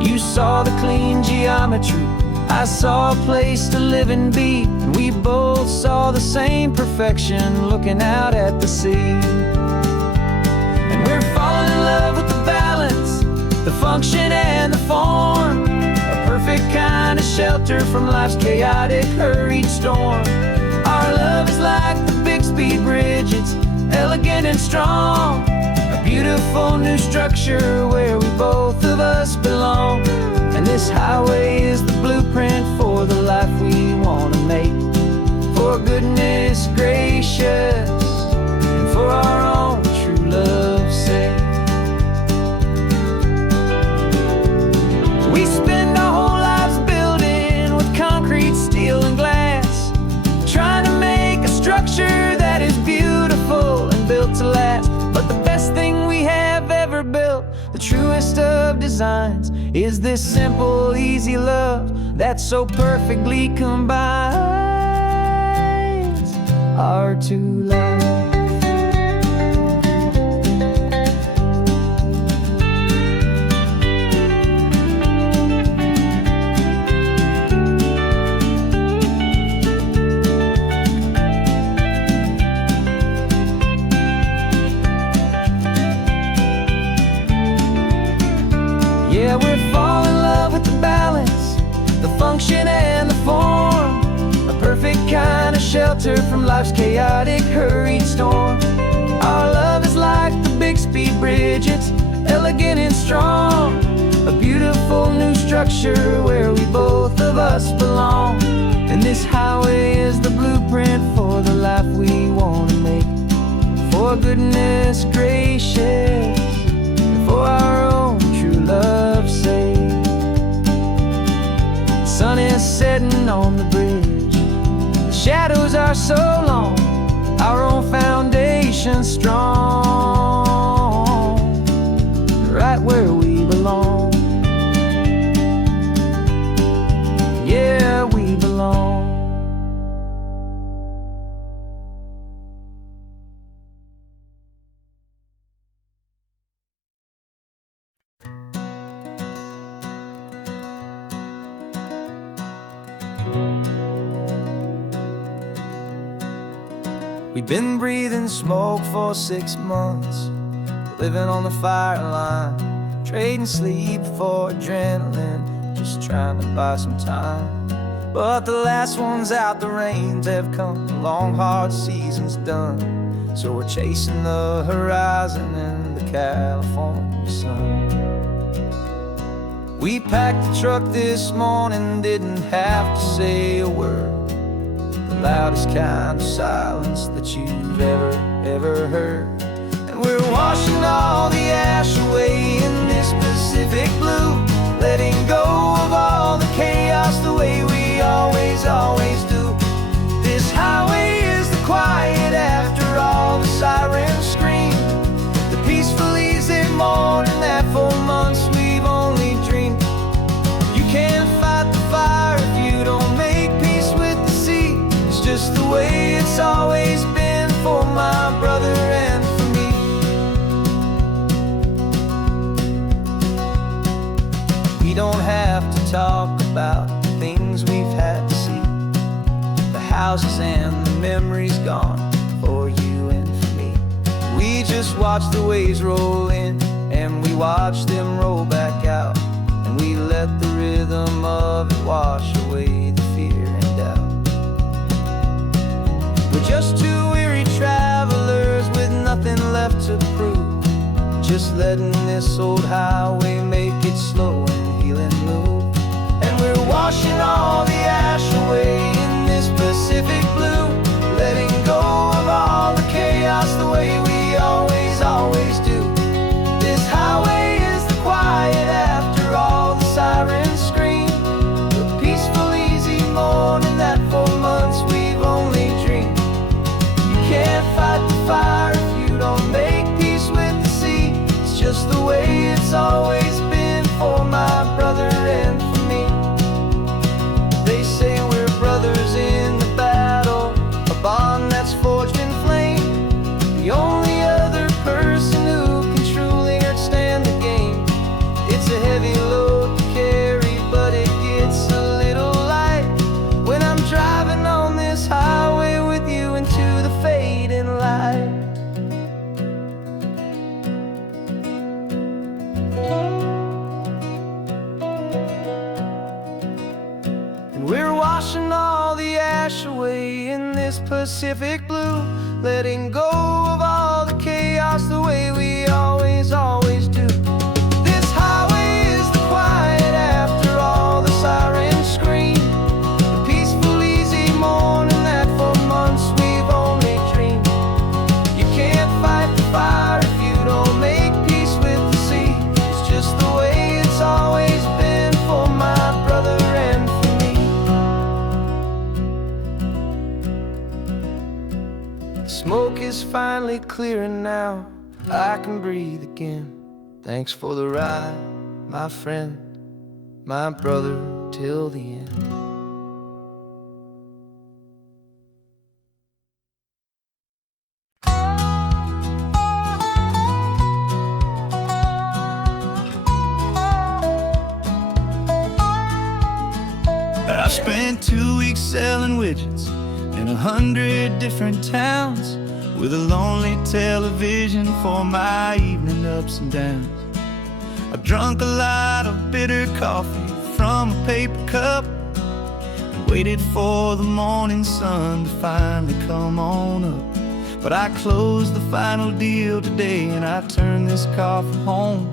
You saw the clean geometry, I saw a place to live and be, and we both saw the same perfection looking out at the sea. And we're falling in love with the balance, the function and the form, a perfect kind of shelter from life's chaotic, hurried storm. Our love is like the Bixby Bridge, it's elegant and strong, a beautiful new structure where we both of us belong. And this highway is the blueprint for the life we want to make. For goodness gracious, and for our own true love's sake. We spend our whole lives building with concrete, steel and glass, trying to make a structure that is beautiful and built to last. But the best thing we have ever built, the truest of designs, is this simple, easy love that so perfectly combines our two lives. Yeah, we're falling in love with the balance, the function and the form, a perfect kind of shelter from life's chaotic, hurried storm. Our love is like the Bixby Bridge, it's elegant and strong, a beautiful new structure where we both of us belong. And this highway is the blueprint for the life we want to make. For goodness gracious, for our own true love's sake. The sun is setting on the bridge, the shadows are so long, our own foundation strong, right where we belong. Yeah, we belong. We've been breathing smoke for 6 months, living on the fire line, trading sleep for adrenaline, just trying to buy some time. But the last one's out, the rains have come, the long hard season's done. So we're chasing the horizon in the California sun. We packed the truck this morning, didn't have to say a word. The loudest kind of silence that you've ever heard. And we're washing all the ash away in this Pacific blue, letting go of all the chaos the way we always do. This highway is the quiet after all the sirens scream, the peaceful easy morning that for months we've only dreamed. You can't fight the fire if you don't make peace with the sea. It's just the way it's always been for my brother and for me. We don't have to talk about the things we've had to see, the houses and the memories gone for you and for me. We just watch the waves roll in and we watch them roll back out, and we let the rhythm of it wash away the fear and doubt. We're just two weary travelers with nothing left to prove, just letting this old highway make it slow and healing move. And we're washing all the ash away in this Pacific blue, letting go of all the chaos the way we always do. This highway is the quiet after all the sirens scream, the peaceful easy morning that for months we've only dreamed. You can't fight the fire if you don't make peace with the sea. It's just the way it's always been for my brother and for me. They say we're brothers in the battle, a bond that's forged in flame. The only other person who can truly understand the game. It's a heavy load to carry, but it gets a little light when I'm driving on this highway with you into the fading light. And we're washing all the ash away in this Pacific blue, letting go of all the chaos the way we always do. This highway is the quiet after all the sirens scream, the peaceful easy morning that for months we've only dreamed. You can't fight the fire if you don't make peace with the sea. It's just the way it's always been for my brother and for me. The smoke is finally clearing now, I can breathe again. Thanks for the ride, my friend, my brother till the end. I spent 2 weeks selling widgets in 100 different towns, with a lonely television for my evening ups and downs. I drunk a lot of bitter coffee from a paper cup and waited for the morning sun to finally come on up. But I closed the final deal today and I turned this car from home,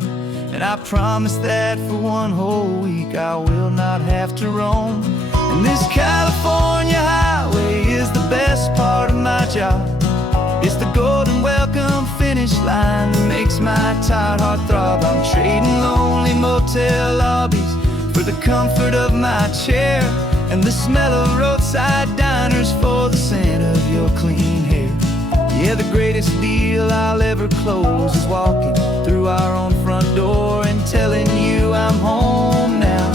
and I promise that for one whole week I will not have to roam. And this California highway is the best part of my job. It's the golden welcome finish line that makes my tired heart throb. I'm trading lonely motel lobbies for the comfort of my chair, and the smell of roadside diners for the scent of your clean hair. Yeah, the greatest deal I'll ever close is walking through our own front door and telling you I'm home now,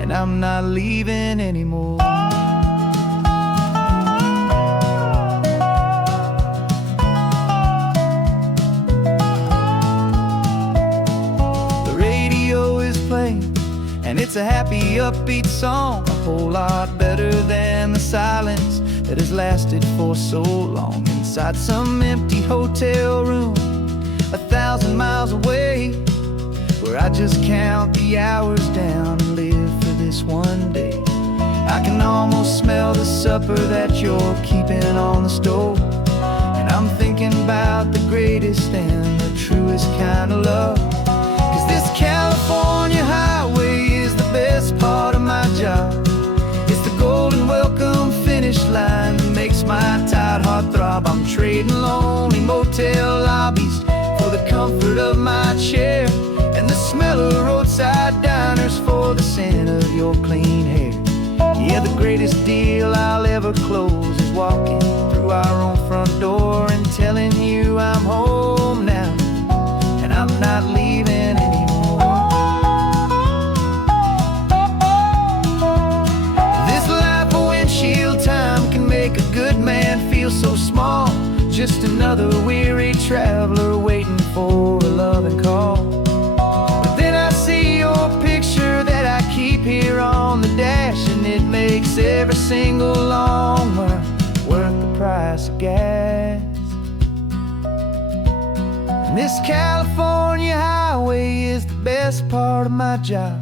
and I'm not leaving anymore. And it's a happy, upbeat song, a whole lot better than the silence that has lasted for so long inside some empty hotel room 1,000 miles away, where I just count the hours down and live for this one day. I can almost smell the supper that you're keeping on the stove, and I'm thinking about the greatest and the truest kind of love. 'Cause this California highway for the scent of your clean hair. Yeah, the greatest deal I'll ever close is walking through our own front door and telling you I'm home now, and I'm not leaving anymore. This life of windshield time can make a good man feel so small, just another weary traveler waiting for a loving call. But then I see your picture that I keep here on the dash, and it makes every single long mile worth the price of gas. And this California highway is the best part of my job.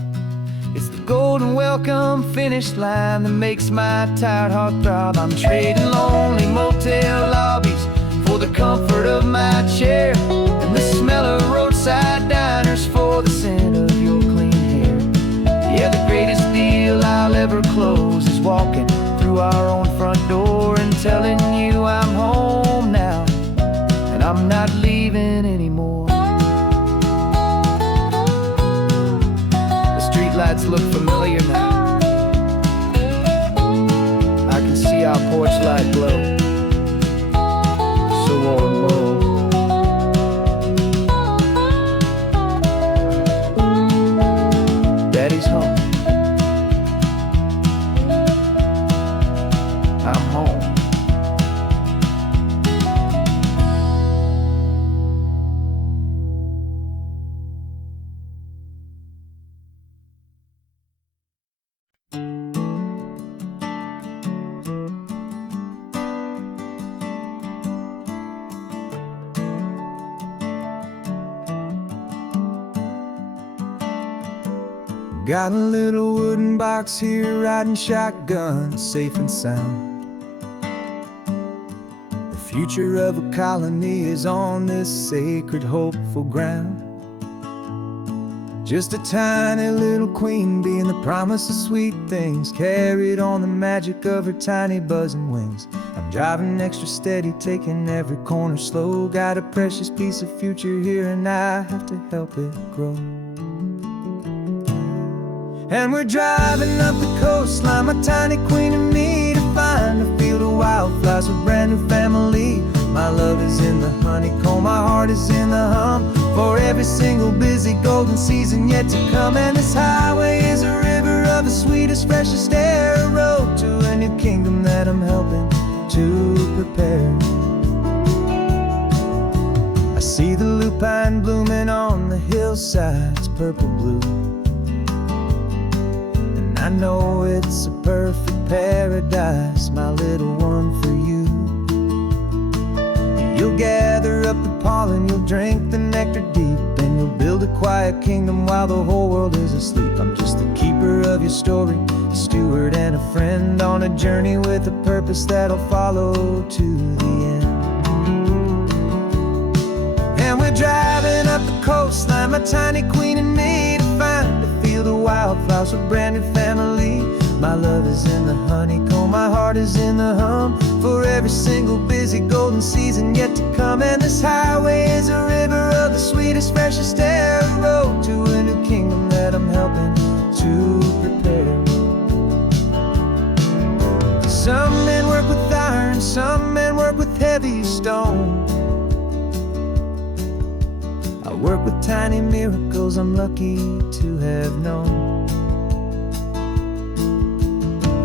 It's the golden welcome finish line that makes my tired heart throb. I'm trading lonely motel lobbies for the comfort of my chair, and the smell of roadside diners for the scent of your clean hair. Yeah, the greatest deal I'll ever close is walking through our own front door and telling you I'm home now, and I'm not leaving anymore. The streetlights look familiar now. I can see our porch light glow, so warm, low. Daddy's home. I'm home. Got a little wooden box here, riding shotgun, safe and sound. The future of a colony is on this sacred, hopeful ground. Just a tiny little queen bee and the promise of sweet things, carried on the magic of her tiny buzzing wings. I'm driving extra steady, taking every corner slow. Got a precious piece of future here and I have to help it grow. And we're driving up the coastline, my tiny queen and me, to find a field of wildflowers with a brand new family. My love is in the honeycomb, my heart is in the hum, for every single busy golden season yet to come. And this highway is a river of the sweetest, freshest air, a road to a new kingdom that I'm helping to prepare. I see the lupine blooming on the hillsides, purple blue, I know it's a perfect paradise, my little one, for you. You'll gather up the pollen, you'll drink the nectar deep, and you'll build a quiet kingdom while the whole world is asleep. I'm just the keeper of your story, a steward and a friend, on a journey with a purpose that'll follow to the end. And we're driving up the coastline, my tiny queen and me, to find a field of wildflowers with a brand new family. My love is in the honeycomb, my heart is in the hum, for every single busy golden season yet to come. And this highway is a river of the sweetest, freshest air, a road to a new kingdom that I'm helping to prepare. Some men work with iron, some men work with heavy stone. I work with tiny miracles I'm lucky to have known.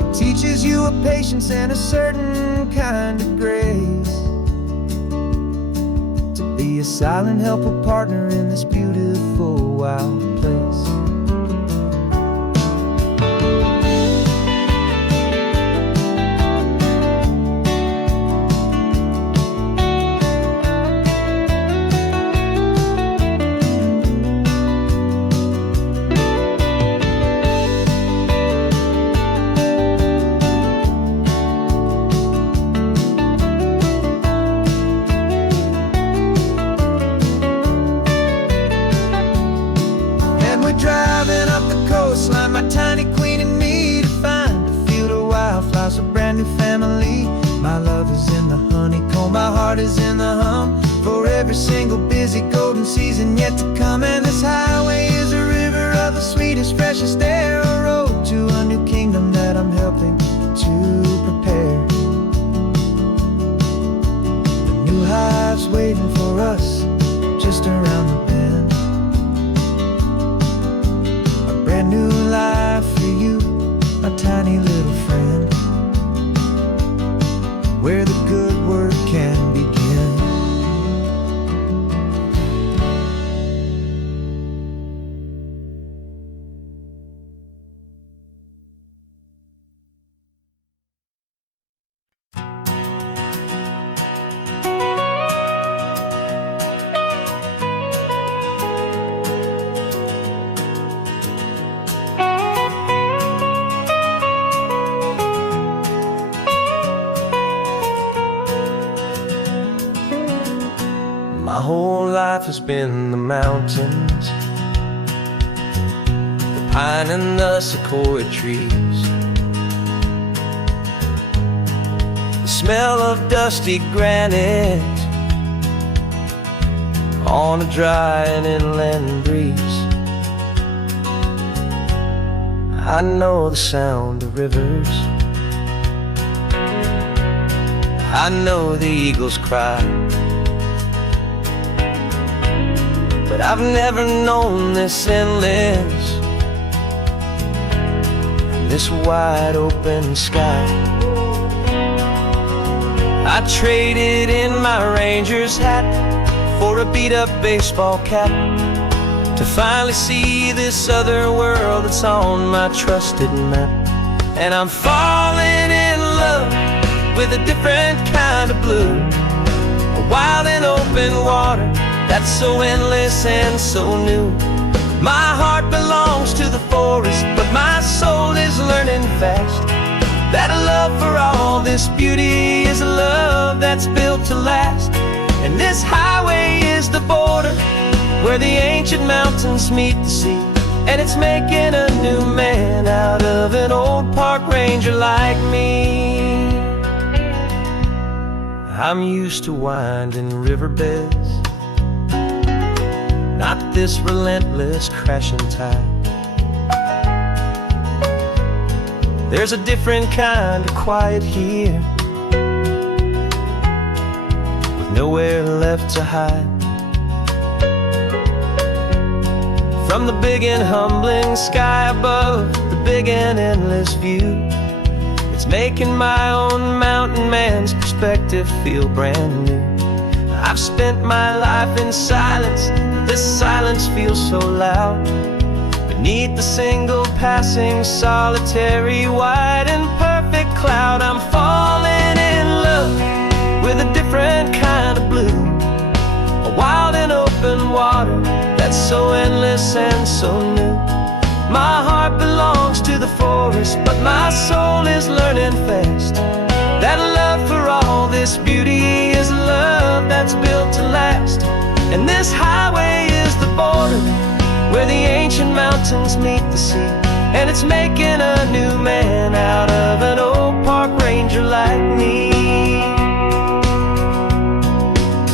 It teaches you a patience and a certain kind of grace, to be a silent, helpful partner in this beautiful, wild place. Driving up the coastline, my tiny queen and me, to find a field of wildflowers, a brand new family. My love is in the honeycomb, my heart is in the hum, for every single busy golden season yet to come. And this highway is a river of the sweetest, freshest air, has been the mountains, the pine and the sequoia trees, the smell of dusty granite on a dry and inland breeze. I know the sound of rivers, I know the eagles cry, but I've never known this endless, this wide open sky. I traded in my Ranger's hat for a beat-up baseball cap to finally see this other world that's on my trusted map. And I'm falling in love with a different kind of blue, a wild and open water that's so endless and so new. My heart belongs to the forest, but my soul is learning fast that a love for all this beauty is a love that's built to last. And this highway is the border where the ancient mountains meet the sea, and it's making a new man out of an old park ranger like me. I'm used to winding riverbeds, not this relentless crashing tide. There's a different kind of quiet here, with nowhere left to hide. From the big and humbling sky above, the big and endless view, it's making my own mountain man's perspective feel brand new. I've spent my life in silence, this silence feels so loud. Beneath the single passing solitary white and perfect cloud, I'm falling in love with a different kind of blue, a wild and open water that's so endless and so new. My heart belongs to the forest, but my soul is learning fast that love for all this beauty is a love that's built to last. And this highway is the border where the ancient mountains meet the sea, and it's making a new man out of an old park ranger like me.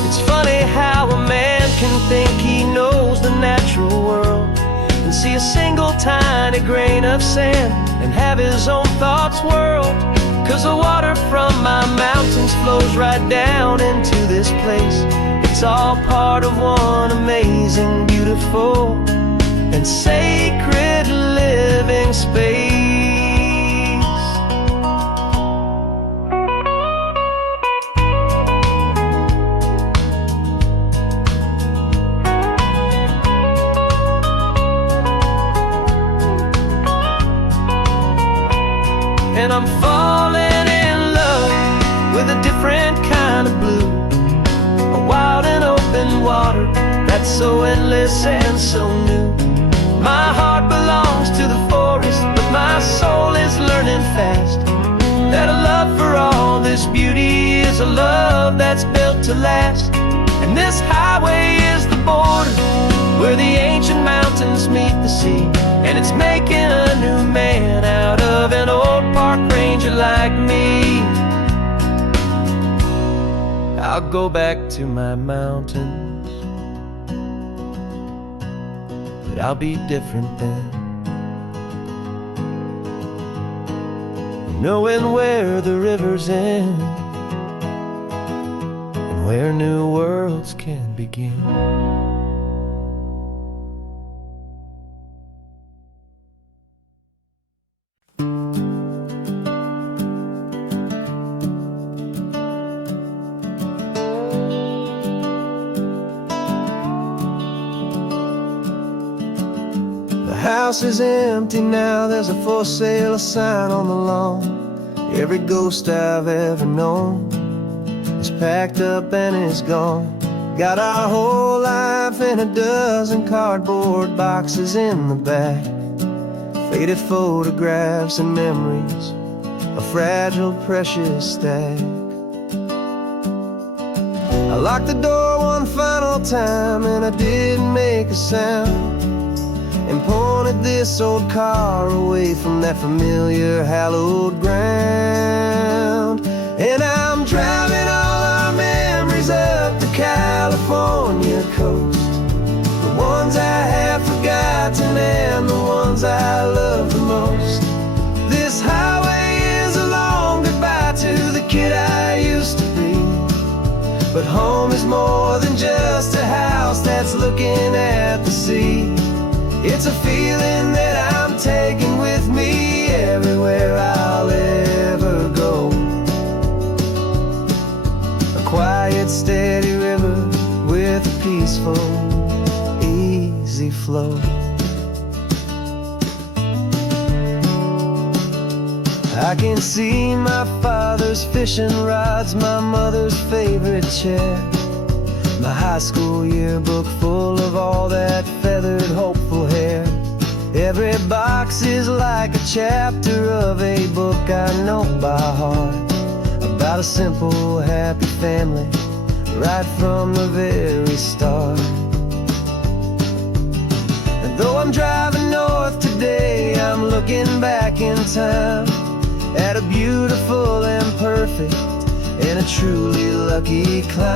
It's funny how a man can think he knows the natural world and see a single tiny grain of sand and have his own thoughts whirled. 'Cause the water from my mountains flows right down into this place. It's all part of one amazing, beautiful, and sacred living space. And I'm falling in love with a different kind of blue, a wild and open water that's so endless and so new. My heart belongs to the forest, but my soul is learning fast that a love for all this beauty is a love that's built to last. And this highway is the border where the ancient mountains meet the sea, and it's making a new man out of an old park ranger like me. I'll go back to my mountains, but I'll be different then, knowing where the rivers end and where new worlds can begin. The house is empty now, there's a for sale sign on the lawn. Every ghost I've ever known is packed up and is gone. Got our whole life in a dozen cardboard boxes in the back, faded photographs and memories, a fragile, precious stack. I locked the door one final old time and I didn't make a sound, and pointed this old car away from that familiar hallowed ground. And I'm driving all our memories up the California coast, the ones I have forgotten and the ones I love the most. This highway is a long goodbye to the kid I used to be, but home is more than just a house that's looking at the sea. It's a feeling that I'm taking with me everywhere I'll ever go. A quiet, steady river with a peaceful, easy flow. I can see my father's fishing rods, my mother's favorite chair, my high school yearbook full of all that feathered, hopeful hair. Every box is like a chapter of a book I know by heart, about a simple, happy family right from the very start. And though I'm driving north today, I'm looking back in time at a beautiful and perfect and a truly lucky climb.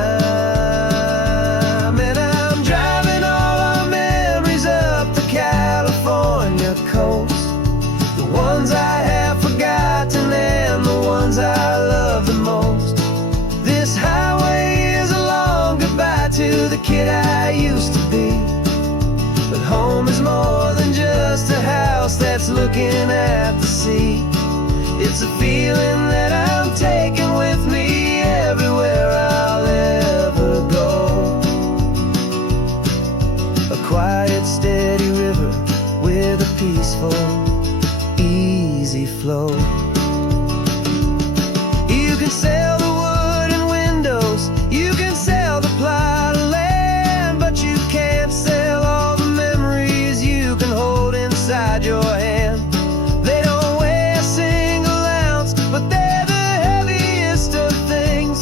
And I'm driving all our memories up the California coast, the ones I have forgotten and the ones I love the most. This highway is a long goodbye to the kid I used to be, but home is more than just a house that's looking at the sea. It's a feeling that I'm taking with me everywhere I'll ever go. A quiet, steady river with a peaceful, easy flow. You can sail the wooden windows, you can sail the plot of land, but you can't sail all the memories you can hold inside your hand. They don't weigh a single ounce, but they're the heaviest of things,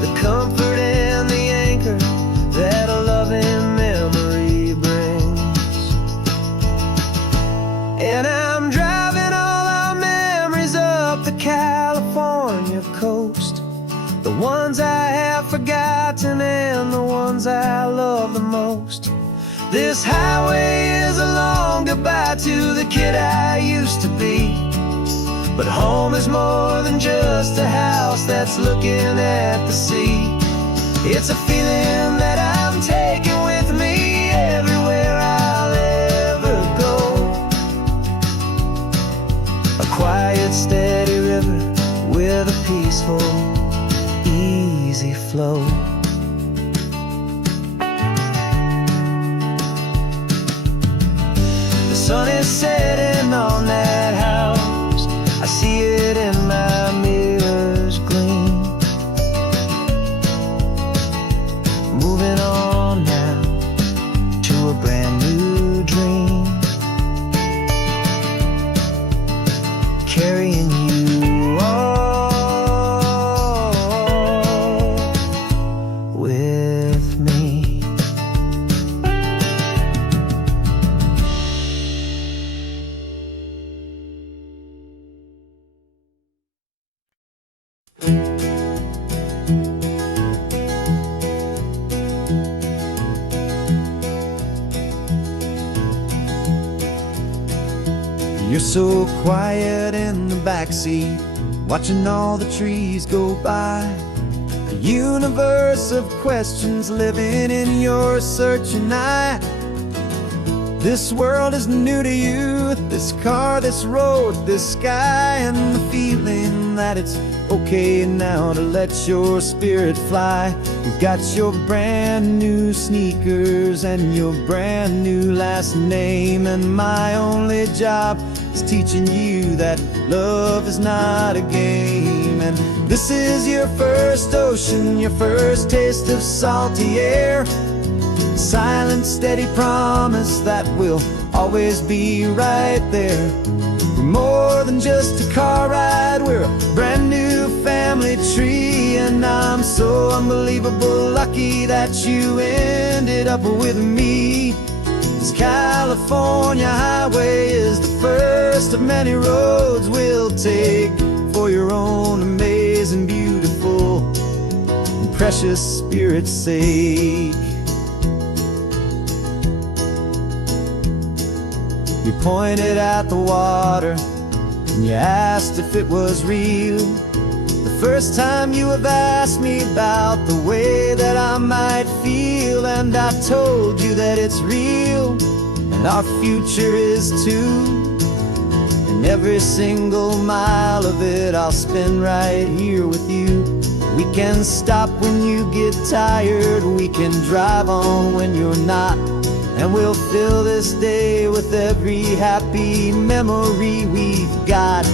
the comfort and the anchor that a loving memory brings. And I'm driving all our memories up the California coast, the ones I have forgotten and the ones I love the most. This highway is a long goodbye to the kid I used to be, but home is more than just a house that's looking at the sea. It's a feeling that I'm taking with me everywhere I'll ever go. A quiet, steady river with a peaceful, easy flow. The sun is setting on that house, I see it in my mirror's gleam. Moving on now to a brand new dream, carrying you all with me. You're so quiet in the backseat, watching all the trees go by. A universe of questions living in your searching eye. This world is new to you, this car, this road, this sky, and the feeling that it's okay now to let your spirit fly. You've got your brand new sneakers and your brand new last name, and my only job is teaching you that love is not a game. And this is your first ocean, your first taste of salty air, silent, steady promise that we'll always be right there. We're more than just a car ride, we're a brand new family. family tree, and I'm so unbelievable lucky that you ended up with me. This California highway is the first of many roads we'll take for your own amazing, beautiful, and precious spirit's sake. You pointed at the water and you asked if it was real. The first time you have asked me about the way that I might feel, and I told you that it's real and our future is too. And every single mile of it I'll spend right here with you. We can stop when you get tired, we can drive on when you're not, and we'll fill this day with every happy memory we've got.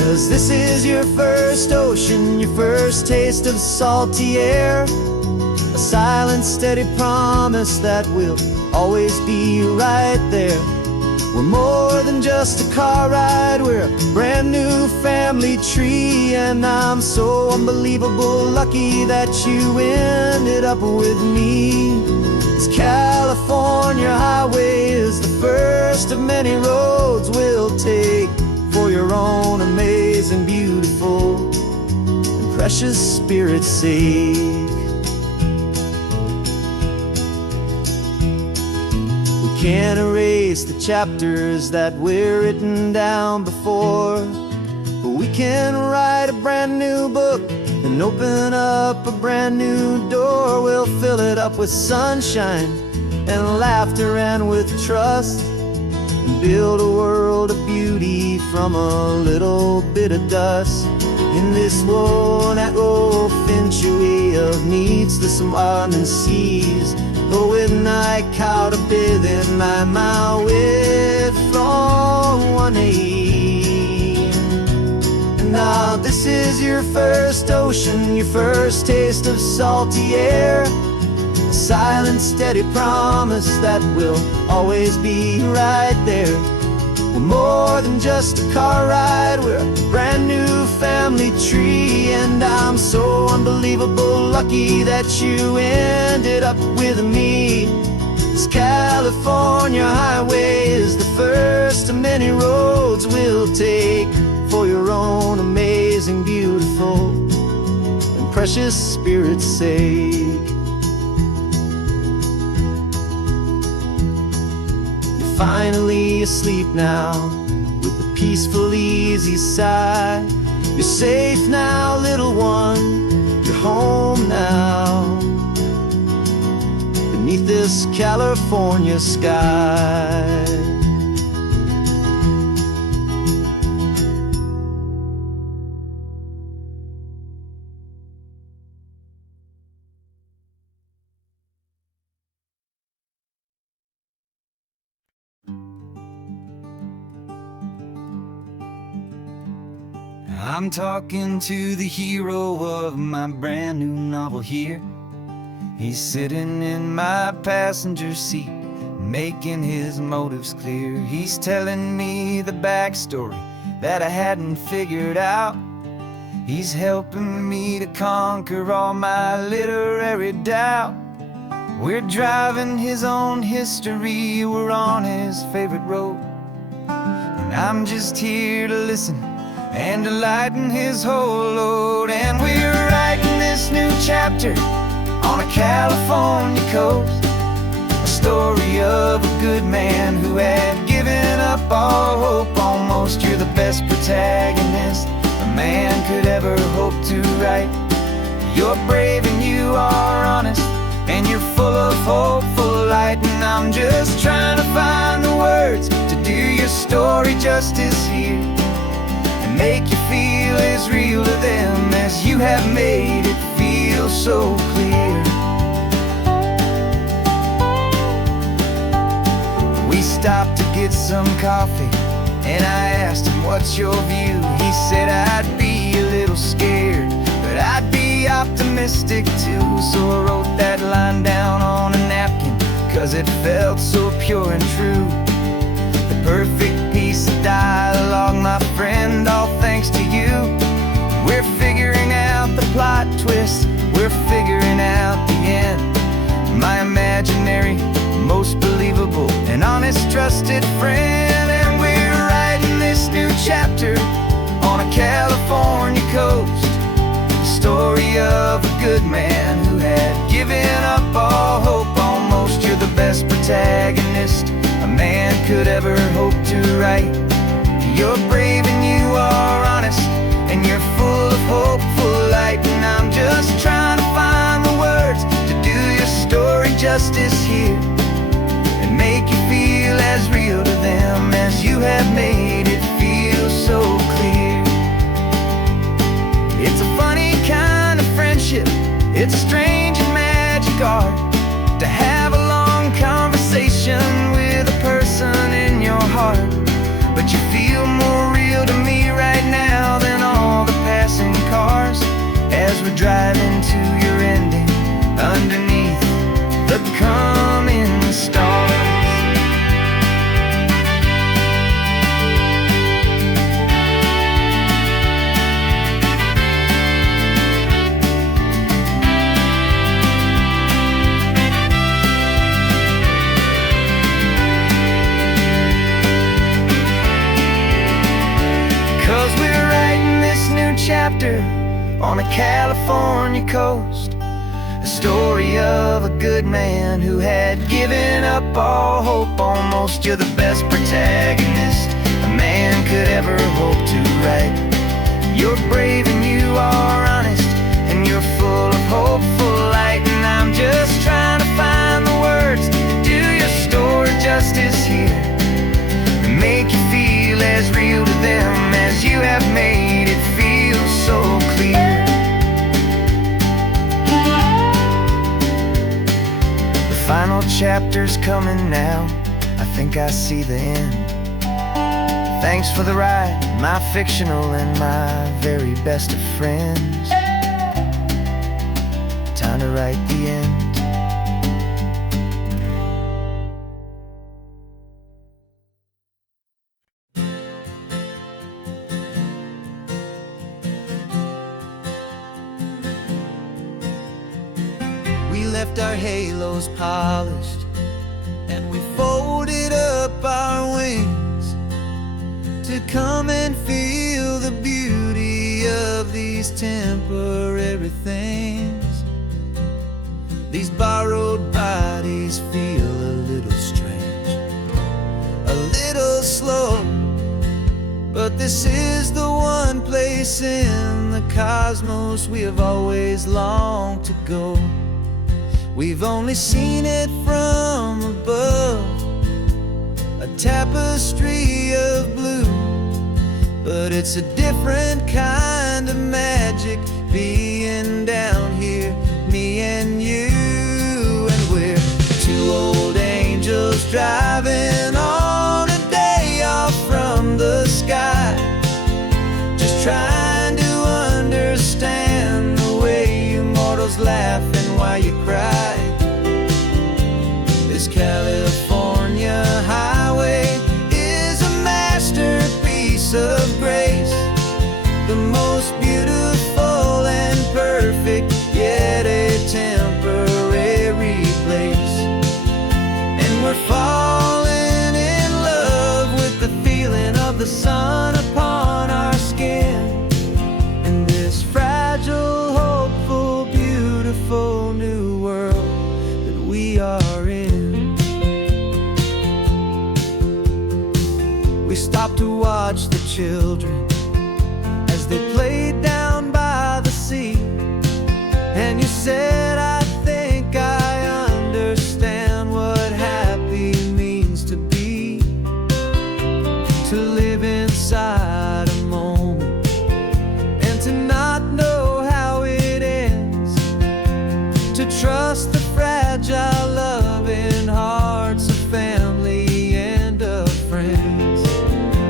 'Cause this is your first ocean, your first taste of salty air, a silent, steady promise that we'll always be right there. We're more than just a car ride, we're a brand new family tree, and I'm so unbelievable lucky that you ended up with me. This California highway is the first of many roads we'll take for your own amazing, beautiful, and precious spirit's sake. We can't erase the chapters that we're written down before, but we can write a brand new book and open up a brand new door. We'll fill it up with sunshine and laughter and with trust, and build a world of beauty from a little bit of dust. In this world that finchuí of needs the summerland seas, but with night caught a bit in my mouth with from one aim. And now this is your first ocean, your first taste of salty air, a silent, steady promise that we'll always be right there. We're more than just a car ride, we're a brand new family tree, and I'm so unbelievable lucky that you ended up with me. This California highway is the first of many roads we'll take for your own amazing, beautiful, and precious spirit's sake. Finally asleep now, with a peaceful, easy sigh. You're safe now, little one, you're home now, beneath this California sky. I'm talking to the hero of my brand new novel here. He's sitting in my passenger seat, making his motives clear. He's telling me the backstory that I hadn't figured out. He's helping me to conquer all my literary doubt. We're driving his own history, we're on his favorite road, and I'm just here to listen and to lighten his whole load. And we're writing this new chapter on a California coast, a story of a good man who had given up all hope almost. You're the best protagonist a man could ever hope to write. You're brave and you are honest, and you're full of hopeful light. And I'm just trying to find the words to do your story justice here, make you feel as real to them as you have made it feel so clear. We stopped to get some coffee, and I asked him, what's your view? He said, I'd be a little scared, but I'd be optimistic too. So I wrote that line down on a napkin, 'cause it felt so pure and true. The perfect piece of dialogue, my friend, all thanks to you. We're figuring out good man who had given up all hope almost. You're the best protagonist a man could ever hope to write. You're brave and you are honest, and you're full of hopeful light. And I'm just trying to find the words to do your story justice here, and make you feel as real to them as you have made it feel so clear. It's a funny kind of friendship, it's strange and magic art to have a long conversation with a person in your heart. But you feel more real to me right now than all the passing cars, as we're driving to your ending underneath the coming stars. 'Cause we're writing this new chapter on a California coast, a story of a good man who had given up all hope almost. You're the best protagonist a man could ever hope to write. You're brave and you are honest, and you're full of hopeful light. And I'm just trying to find the words to do your story justice here, and make you feel as real to them as you have made it feel so clear. The final chapter's coming now, I think I see the end. Thanks for the ride, my fictional and my very best of friends. Time to write the end. We left our halos polished, and we folded up our wings to come and feel the beauty of these temporary things. These borrowed bodies feel a little strange, a little slow, but this is the one place in the cosmos we have always longed to go. We've only seen it from above, a tapestry of blue, but it's a different kind of magic being down here, me and you. And we're two old angels driving on a day off from the sky, just trying to understand the way you mortals laugh and why you cry. This California highway is a masterpiece of grace, the most beautiful and perfect, yet a temporary place. And we're falling in love with the feeling of the sun upon our skin, and this fragile, hopeful, beautiful new world that we are in. We stopped to watch the children as they played down by the sea, and you said, I think I understand what happy means to be, to live inside a moment and to not know how it ends, to trust the fragile loving hearts of family and of friends,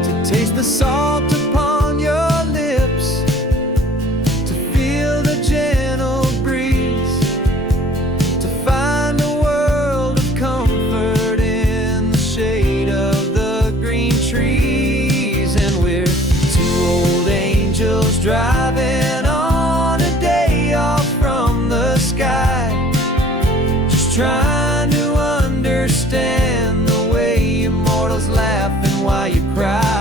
to taste the salt upon your lips, to feel the gentle breeze, to find a world of comfort in the shade of the green trees. And we're two old angels driving on a day off from the sky, just trying to understand the way immortals laugh and why you cry.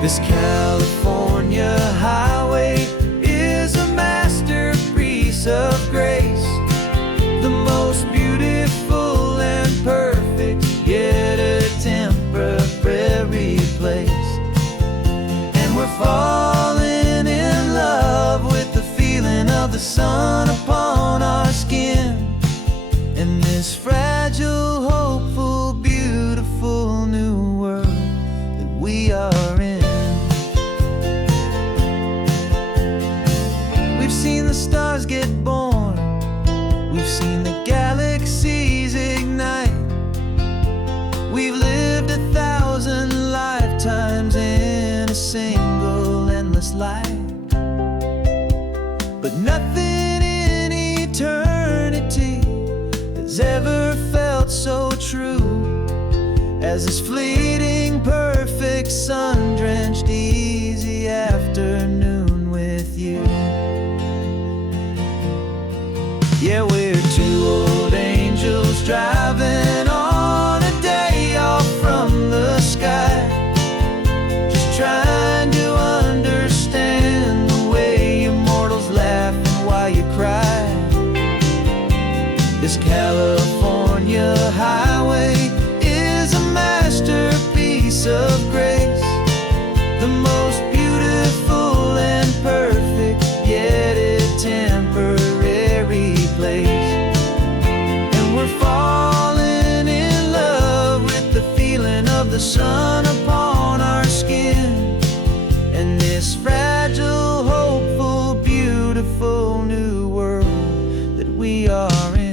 This California highway is a masterpiece but nothing in eternity has ever felt so true as this fleeting, perfect, sun-drenched, easy afternoon with you. Yeah, we're two old angels driving on a day off from the sky, just trying to understand the way you mortals laugh and why you cry. This California highway is a masterpiece of grace, the most beautiful and perfect, yet a temporary place. And we're falling in love with the feeling of the sun upon our skin, and this fragile, hopeful, beautiful new world that we are in.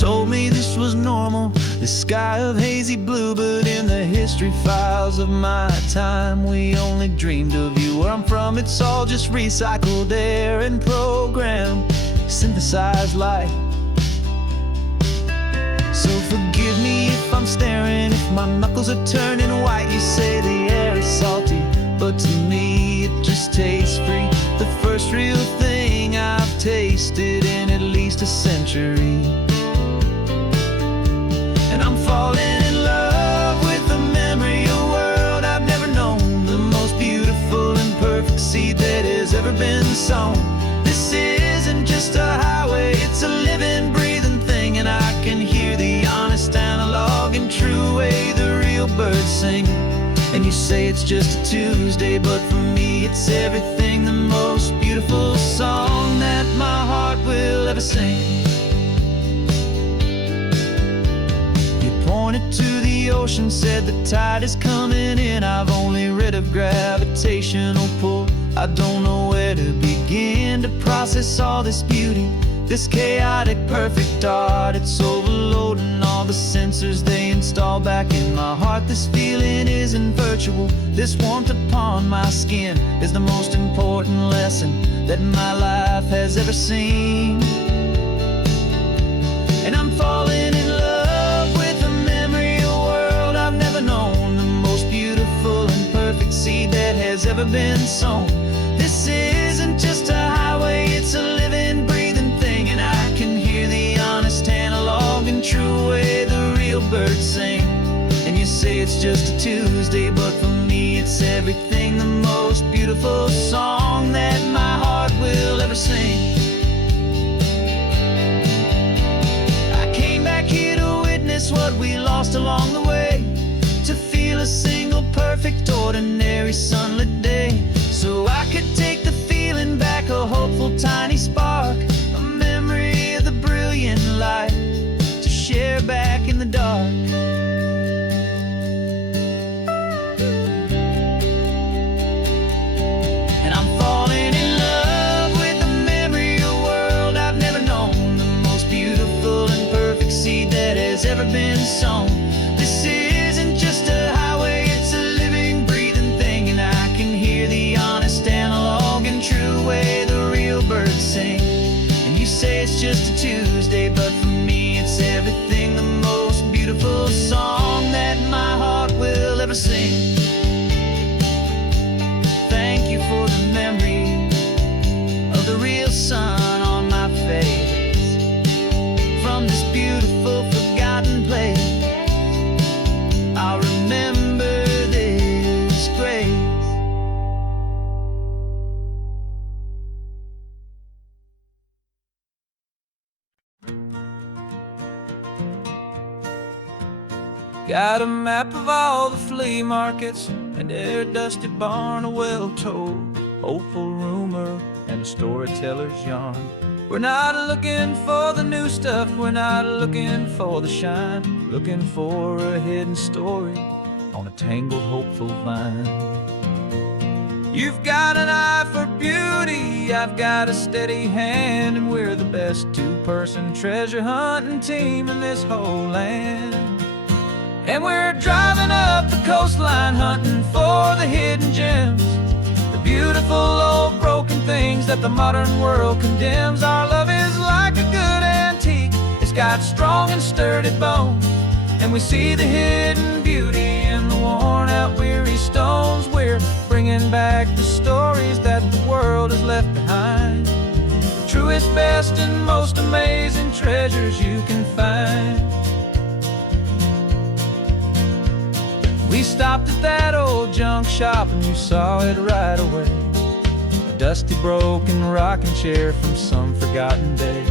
Told me this was normal, this sky of hazy blue, but in the history files of my time, we only dreamed of you. Where I'm from, it's all just recycled air and programmed, synthesized light. So forgive me if I'm staring, if my knuckles are turning white. You say the air is salty, but to me it just tastes free. The first real thing I've tasted in at least a century. And I'm falling in love with the memory of a world I've never known, the most beautiful and perfect seed that has ever been sown. This isn't just a highway, it's a living, breathing thing, and I can hear the honest, analog, and true way the real birds sing. And you say it's just a Tuesday, but for me it's everything, the most beautiful song that my heart will ever sing. Pointed to the ocean, said the tide is coming in. I've only read of gravitational pull, I don't know where to begin to process all this beauty, this chaotic, perfect art. It's overloading all the sensors they install back in my heart. This feeling isn't virtual, this warmth upon my skin is the most important lesson that my life has ever seen. And I'm falling in love with a memory of a world I've never known, the most beautiful and perfect seed that has ever been sown. This isn't just a highway, it's a living, breathing thing, and I can hear the honest, analog, and true way the real birds sing. And you say it's just a Tuesday, but for me it's everything, the most beautiful song that my heart will ever sing. What we lost along the way, to feel a single perfect ordinary sunlit day, so I could take the feeling back, a hopeful tiny spark, a memory of the brilliant light to share back in the dark. And I'm falling in love with the memory of a world I've never known, the most beautiful and perfect seed that has ever been sown. This isn't just a highway, it's a living, breathing thing, and I can hear the honest, analog, and true way the real birds sing. And you say it's just a Tuesday, but for me it's everything, the most beautiful song that my heart will ever sing. Thank you for the memory of the real sun on my face, from this beautiful forgotten place. I'll remember this grace. Got a map of all the flea markets, and air dusty barn, a well-told hopeful rumor, and a storyteller's yarn. We're not looking for the new stuff, we're not looking for the shine, looking for a hidden story on a tangled, hopeful vine. You've got an eye for beauty, I've got a steady hand, and we're the best two-person treasure hunting team in this whole land. And we're driving up the coastline hunting for the hidden gems, the beautiful old broken things that the modern world condemns. Our love is like a good antique, it's got strong and sturdy bones, and we see the hidden beauty in the worn-out, weary stones. We're bringing back the stories that the world has left behind, the truest, best, and most amazing treasures you can find. We stopped at that old junk shop and you saw it right away, a dusty, broken rocking chair from some forgotten day.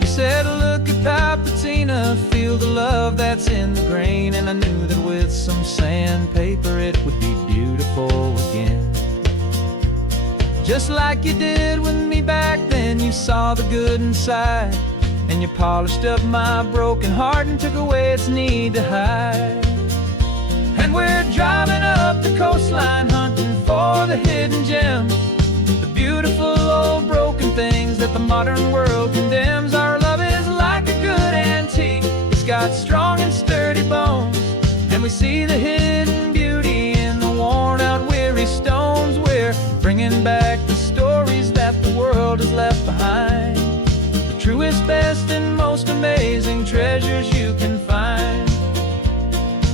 You said, look at Papatina, feel the love that's in the grain, and I knew that with some sandpaper it would be beautiful again. Just like you did with me back then, you saw the good inside, and you polished up my broken heart and took away its need to hide. And we're driving up the coastline hunting for the hidden gems, the beautiful old broken things that the modern world condemns. Our love is like a good antique, it's got strong and sturdy bones, and we see the hidden beauty in the worn-out, weary stones. We're bringing back the stories that the world has left behind, the truest, best, and most amazing treasures you can find.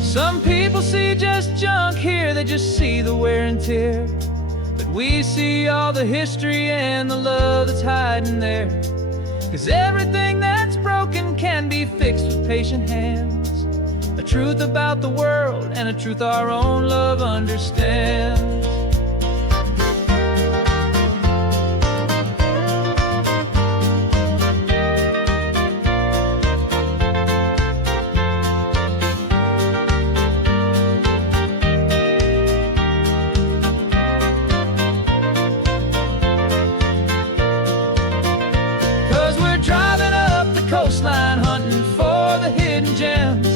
Some people see just junk here, they just see the wear and tear, but we see all the history and the love that's hiding there. 'Cause everything that's broken can be fixed with patient hands, a truth about the world and a truth our own love understands. 'Cause we're driving up the coastline hunting for the hidden gems,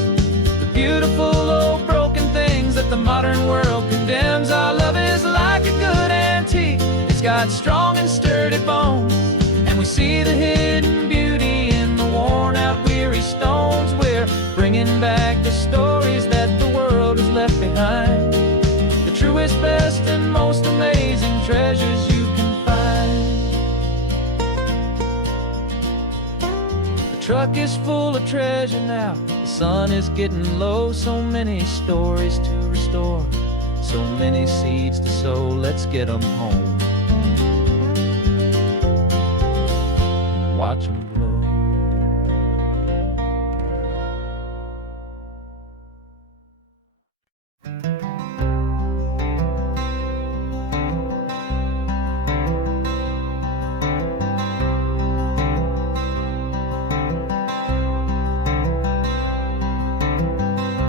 the beautiful old broken things that the modern world condemns. Our love is like a good antique, it's got strong and sturdy bones, and we see the hidden beauty in the worn-out, weary stones. We're bringing back the stories that the world has left behind, the truest, best, and most amazing treasures you can find. The truck is full of treasure now, the sun is getting low, so many stories to restore, so many seeds to sow. Let's get them home, watch them blow.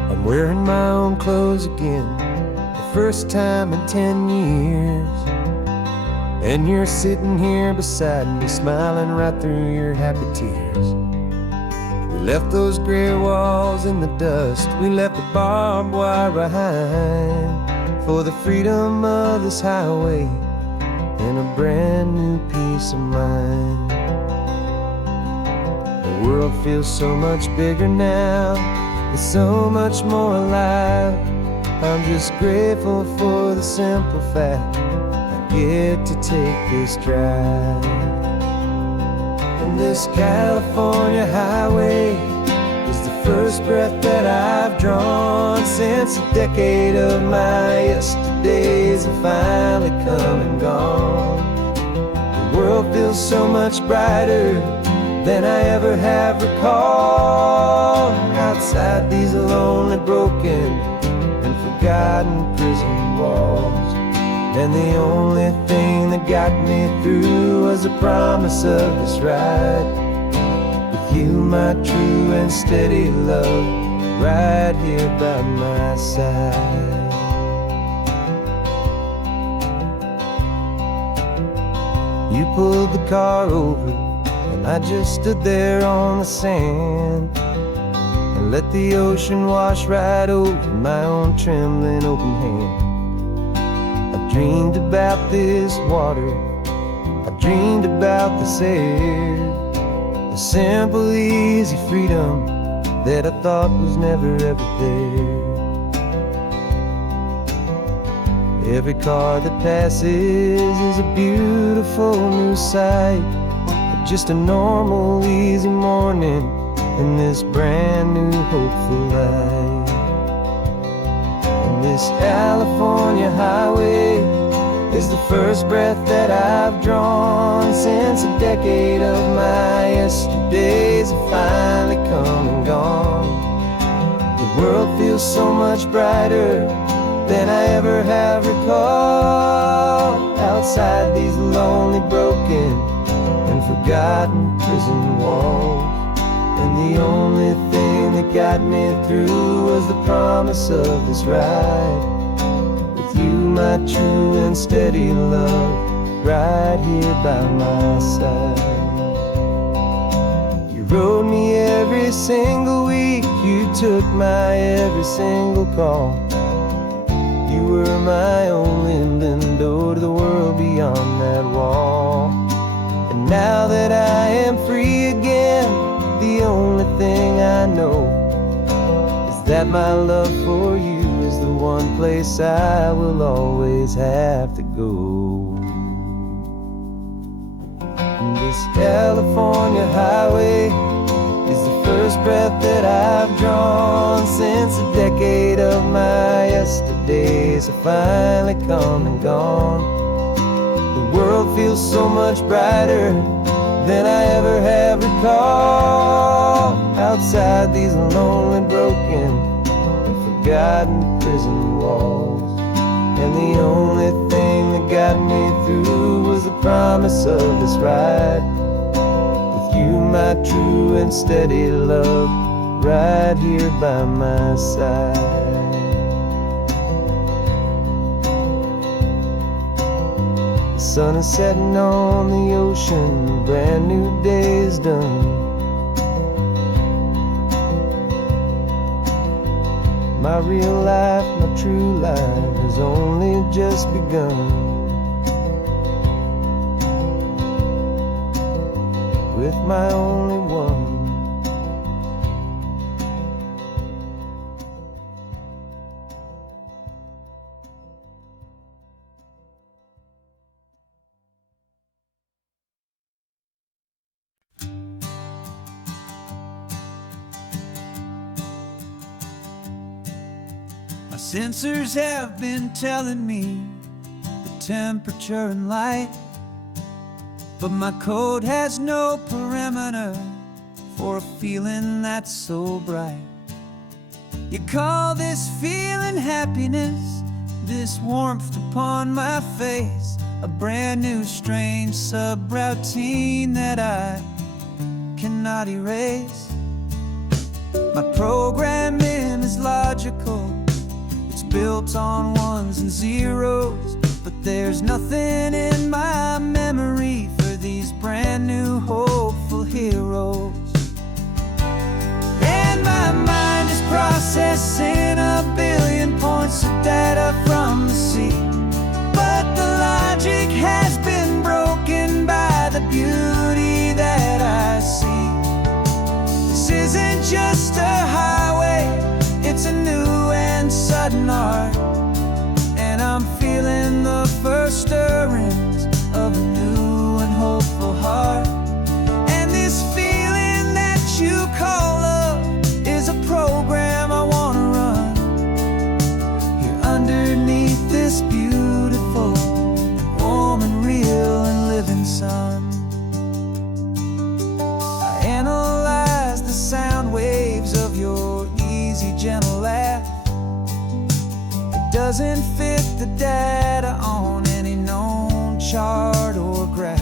I'm wearing my own clothes again, the first time in 10 years. And you're sitting here beside me, smiling right through your happy tears. We left those gray walls in the dust, we left the barbed wire behind, for the freedom of this highway and a brand new peace of mind. The world feels so much bigger now, it's so much more alive. I'm just grateful for the simple fact I get to take this drive. And this California highway is the first breath that I've drawn since a decade of my yesterdays have finally come and gone. The world feels so much brighter than I ever have recalled. Outside these lonely, broken, and forgotten prison walls, and the only thing that got me through was the promise of this ride with you, my true and steady love, right here by my side. You pulled the car over and I just stood there on the sand and let the ocean wash right over my own trembling open hand. I dreamed about this water, I dreamed about this air, the simple, easy freedom that I thought was never ever there. Every car that passes is a beautiful new sight, just a normal, easy morning in this brand new, hopeful life. And this California highway is the first breath that I've drawn since a decade of my yesterdays have finally come and gone. The world feels so much brighter than I ever have recalled, outside these lonely, broken and forgotten prison walls. And the only thing that got me through was the promise of this ride with you, my true and steady love, right here by my side. You rode me every single week, you took my every single call. You were my only window to the world beyond that wall. And now that I am free again, the only thing I know is that my love for you is the one place I will always have to go. And this California highway is the first breath that I've drawn since a decade of my yesterdays have finally come and gone. The world feels so much brighter than I ever have recalled, outside these lonely, broken and forgotten prison walls. And the only thing that got me through was the promise of this ride with you, my true and steady love, right here by my side. The sun is setting on the ocean, a brand new day is done. My real life, my true life has only just begun. With my only one. My sensors have been telling me the temperature and light, but my code has no perimeter for a feeling that's so bright. You call this feeling happiness, this warmth upon my face, a brand new strange subroutine that I cannot erase. My programming is logical, it's built on ones and zeros, but there's nothing in my memory for these brand new hopeful heroes. And my mind is processing a billion points of data from the sea, but the logic has been broken by the beauty that I see. This isn't just a highway, it's a new and sudden art, and I'm feeling the first stirrings of a new and hopeful heart. And this feeling that you call love is a program I wanna run here underneath this beautiful, warm and real and living sun. I analyze the sound waves of your easy, gentle laugh. It doesn't fit the data on any known chart or graph.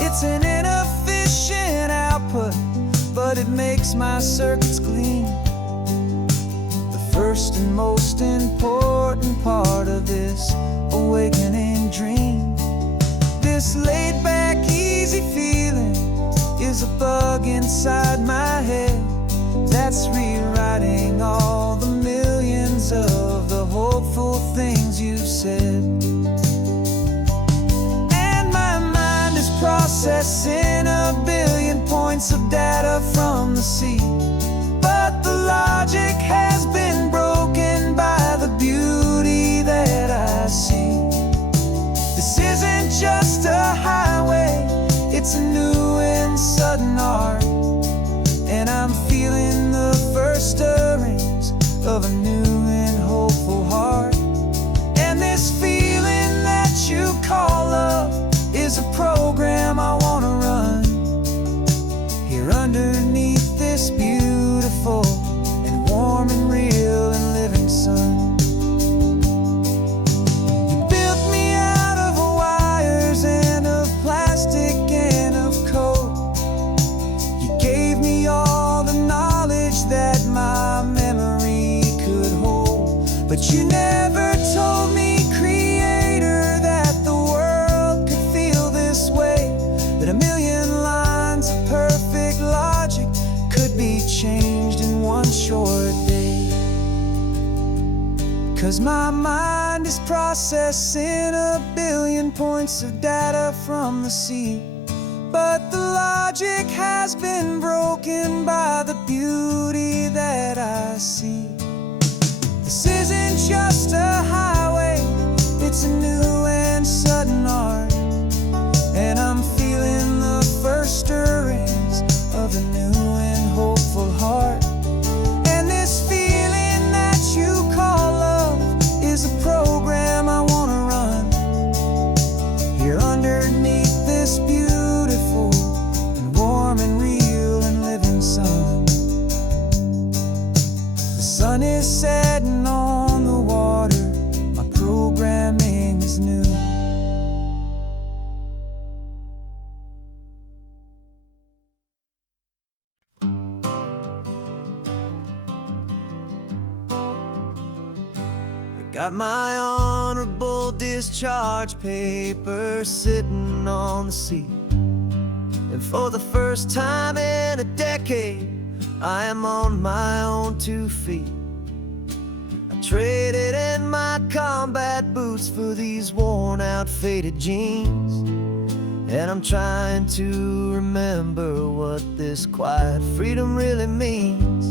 It's an inefficient output, but it makes my circuits gleam. The first and most important part of this awakening dream. This laid back, easy feeling is a bug inside my head that's rewriting all the millions of the hopeful things you've said. And my mind is processing a billion points of data from the sea, but the logic has been broken by the beauty that I see. This isn't just a highway, it's a new and sudden art, and I'm feeling the first stirrings of a new and hopeful heart. And this feeling that you call love is a program I wanna run here underneath this beautiful and warm and real and living sun. But you never told me, Creator, that the world could feel this way, that a million lines of perfect logic could be changed in one short day. 'Cause my mind is processing a billion points of data from the sea, but the logic has been broken by the beauty that I see. This isn't just a highway, it's a new and sudden art, and I'm feeling the first stirrings of a new and hopeful heart. And this feeling that you call love is a program I wanna run here underneath this beautiful and warm and real and living sun. The sun is setting on the water, my programming is new. I got my honorable discharge paper sitting on the seat, and for the first time in a decade I am on my own 2 feet. I traded in my combat boots for these worn out faded jeans, and I'm trying to remember what this quiet freedom really means.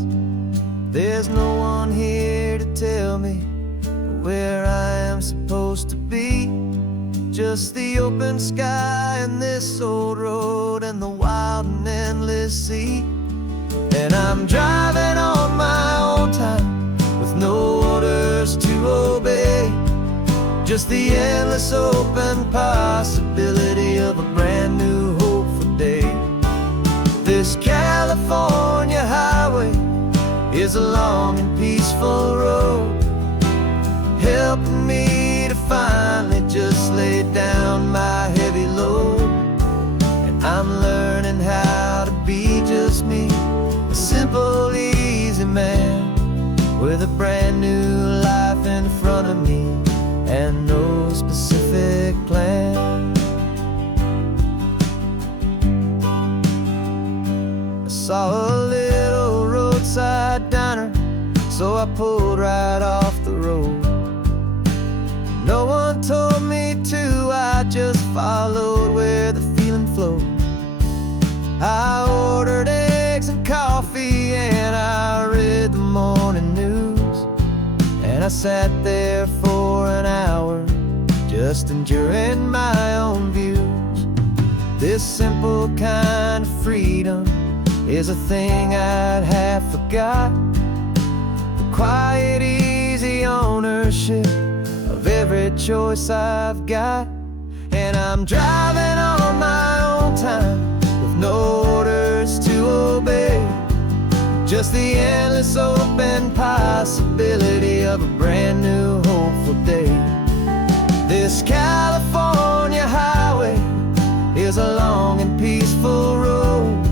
There's no one here to tell me where I am supposed to be, just the open sky and this old road and the wild and endless sea. And I'm driving on my own time with no orders to obey, just the endless open possibility of a brand new hopeful day. This California highway is a long and peaceful road, helping me to finally just lay down my heavy load. And I'm learning how to be just me, a simple, easy man with a brand new life in front of me and no specific plan. I saw a little roadside diner, so I pulled right off the road. No one told me to, I just followed where the feeling flowed. I ordered eggs and coffee and I read the morning news, and I sat there for an hour just enduring my own views. This simple kind of freedom is a thing I'd have forgot, the quiet, easy ownership of every choice I've got. And I'm driving on my own time with no orders to obey, just the endless open possibility of a brand new hopeful day. This California highway is a long and peaceful road,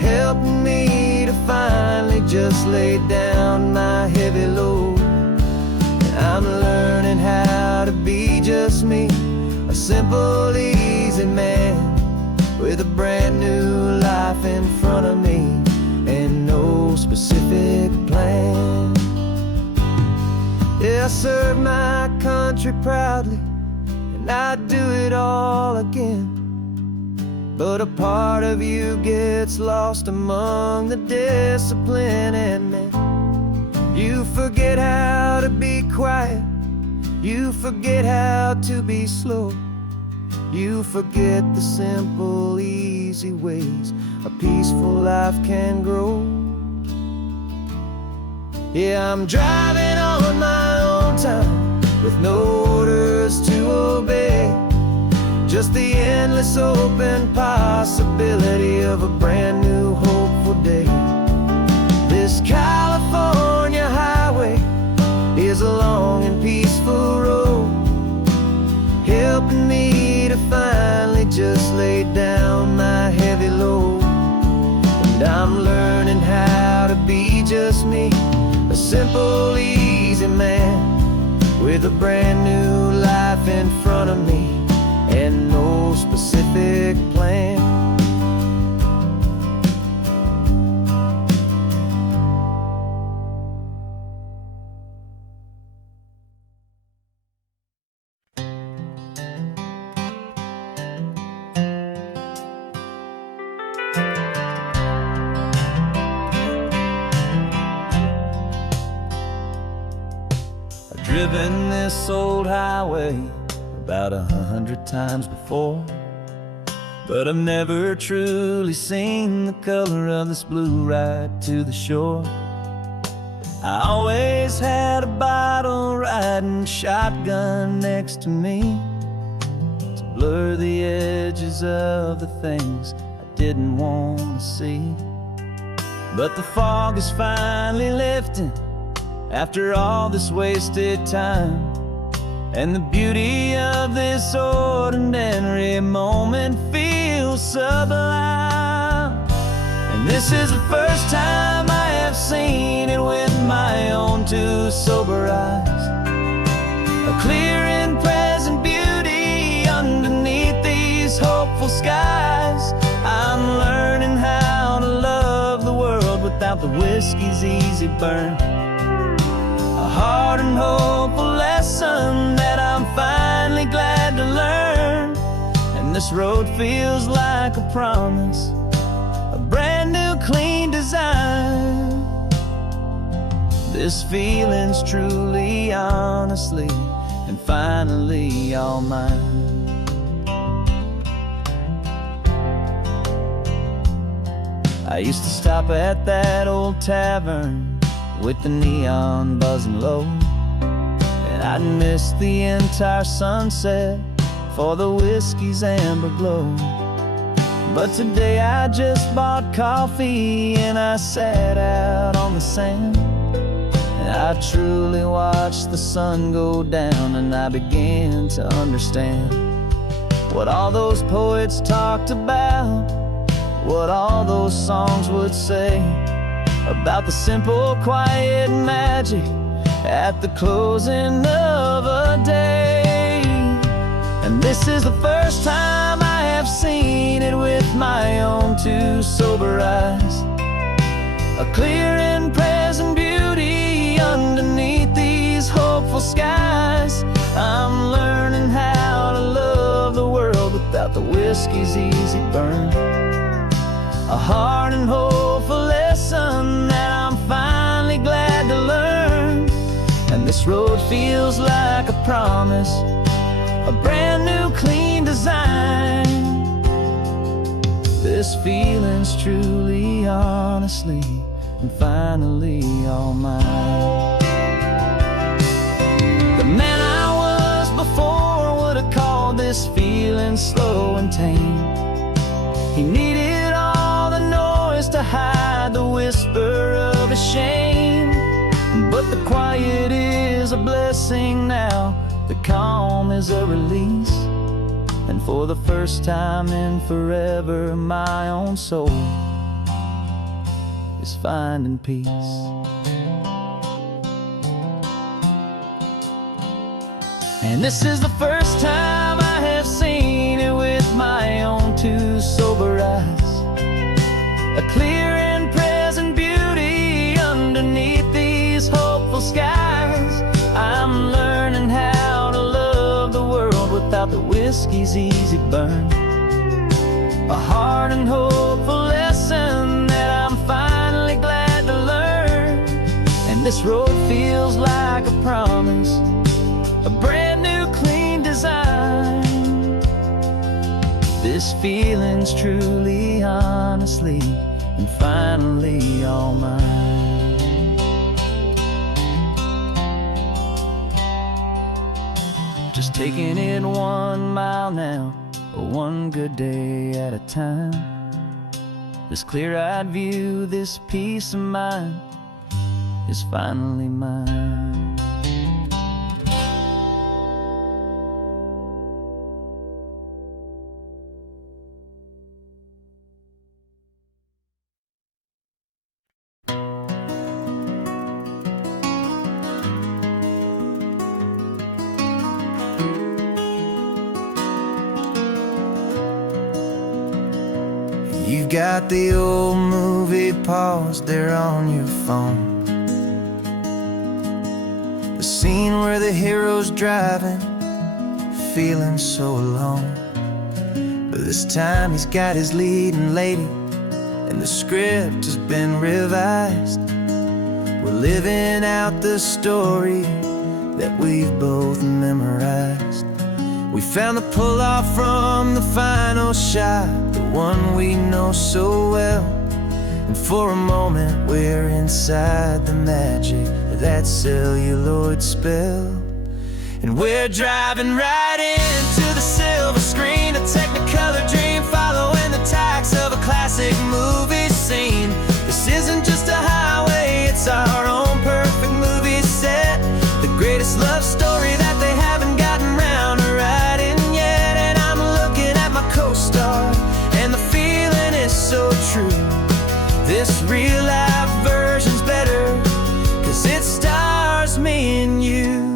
helping me to finally just lay down my heavy load. I'm learning how to be just me, a simple, easy man with a brand new new life in front of me, and no specific plan. Yeah, I serve my country proudly, and I'd do it all again. But a part of you gets lost among the discipline, and then you forget how to be quiet, you forget how to be slow, you forget the simple, easy ways a peaceful life can grow. Yeah, I'm driving on my own time with no orders to obey, just the endless open possibility of a brand new hopeful day. This California highway is a long and peaceful road, helping me to finally just lay down my heavy load. And I'm learning how to be just me, a simple, easy man with a brand new life in front of me and no specific plan. I've driven this old highway about 100 times before, but I've never truly seen the color of this blue right to the shore. I always had a bottle riding shotgun next to me to blur the edges of the things I didn't want to see. But the fog is finally lifting after all this wasted time, and the beauty of this ordinary moment feels sublime. And this is the first time I have seen it with my own two sober eyes, a clear and present beauty underneath these hopeful skies. I'm learning how to love the world without the whiskey's easy burn, a hard and hopeful lesson that I'm finally glad to learn. And this road feels like a promise, a brand new clean design. This feeling's truly, honestly, and finally all mine. I used to stop at that old tavern with the neon buzzing low, and I'd miss the entire sunset for the whiskey's amber glow. But today I just bought coffee and I sat out on the sand, and I truly watched the sun go down, and I began to understand what all those poets talked about, what all those songs would say about the simple, quiet magic at the closing of a day. And this is the first time I have seen it with my own two sober eyes, a clear and present beauty underneath these hopeful skies. I'm learning how to love the world without the whiskey's easy burn, a hard and hopeful lesson that I'm finally glad to learn. And this road feels like a promise, a brand new clean design. This feeling's truly, honestly, and finally all mine. The man I was before would have called this feeling slow and tame. He needed all the noise to hide the whisper of his shame. But the quiet is a blessing now, the calm is a release, and for the first time in forever my own soul is finding peace. And this is the first time I have seen it with my own two sober eyes, a clear and present beauty underneath these hopeful skies. I'm learning how to love the world without the whiskey's easy burn. A hard and hopeful lesson that I'm finally glad to learn. And this road feels like a promise, a brand new clean design. This feeling's truly, honestly, and finally all mine. Just taking it 1 mile now, one good day at a time. This clear-eyed view, this peace of mind is finally mine. You've got the old movie paused there on your phone, the scene where the hero's driving, feeling so alone. But this time he's got his leading lady, and the script has been revised. We're living out the story that we've both memorized. We found the pull-off from the final shot, the one we know so well. And for a moment we're inside the magic of that celluloid spell. And we're driving right into the silver screen, a technicolor dream following the tacks of a classic movie scene. This isn't just a highway, it's our own perfect movie set, the greatest love story that they haven't gotten round to writing yet. And I'm looking at my co-star, and the feeling is so true. This real-life version's better, 'cause it stars me and you.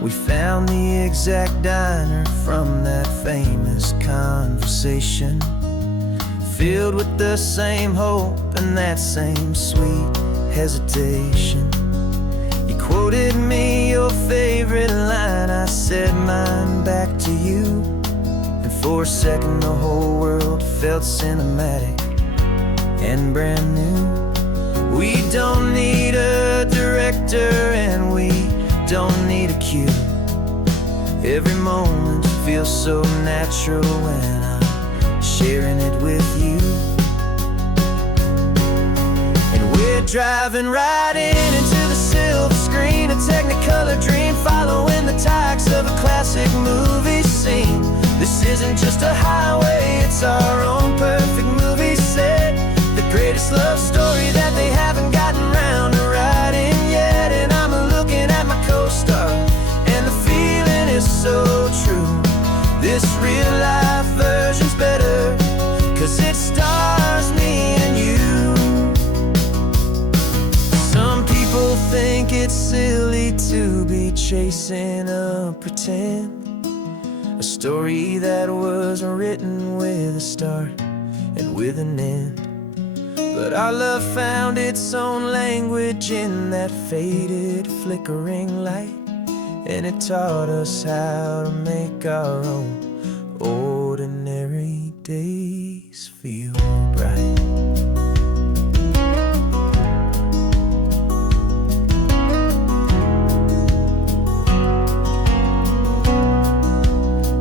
We found the exact diner from that famous conversation, filled with the same hope and that same sweet hesitation. You quoted me your favorite line, I said mine back to you. And for a second the whole world felt cinematic and brand new. We don't need a director and we don't need a cue. Every moment feels so natural when I'm sharing it with you. And we're driving right into the silver screen, a technicolor dream following the tacks of a classic movie scene. This isn't just a highway, it's our own perfect movie set, the greatest love story that they haven't gotten round to writing yet. And I'm looking at my co-star, and the feeling is so true. This real-life version's better, 'cause it stars me and you. Some people think it's silly to be chasing a pretend, a story that was written with a start and with an end. But our love found its own language in that faded, flickering light, and it taught us how to make our own ordinary days feel bright.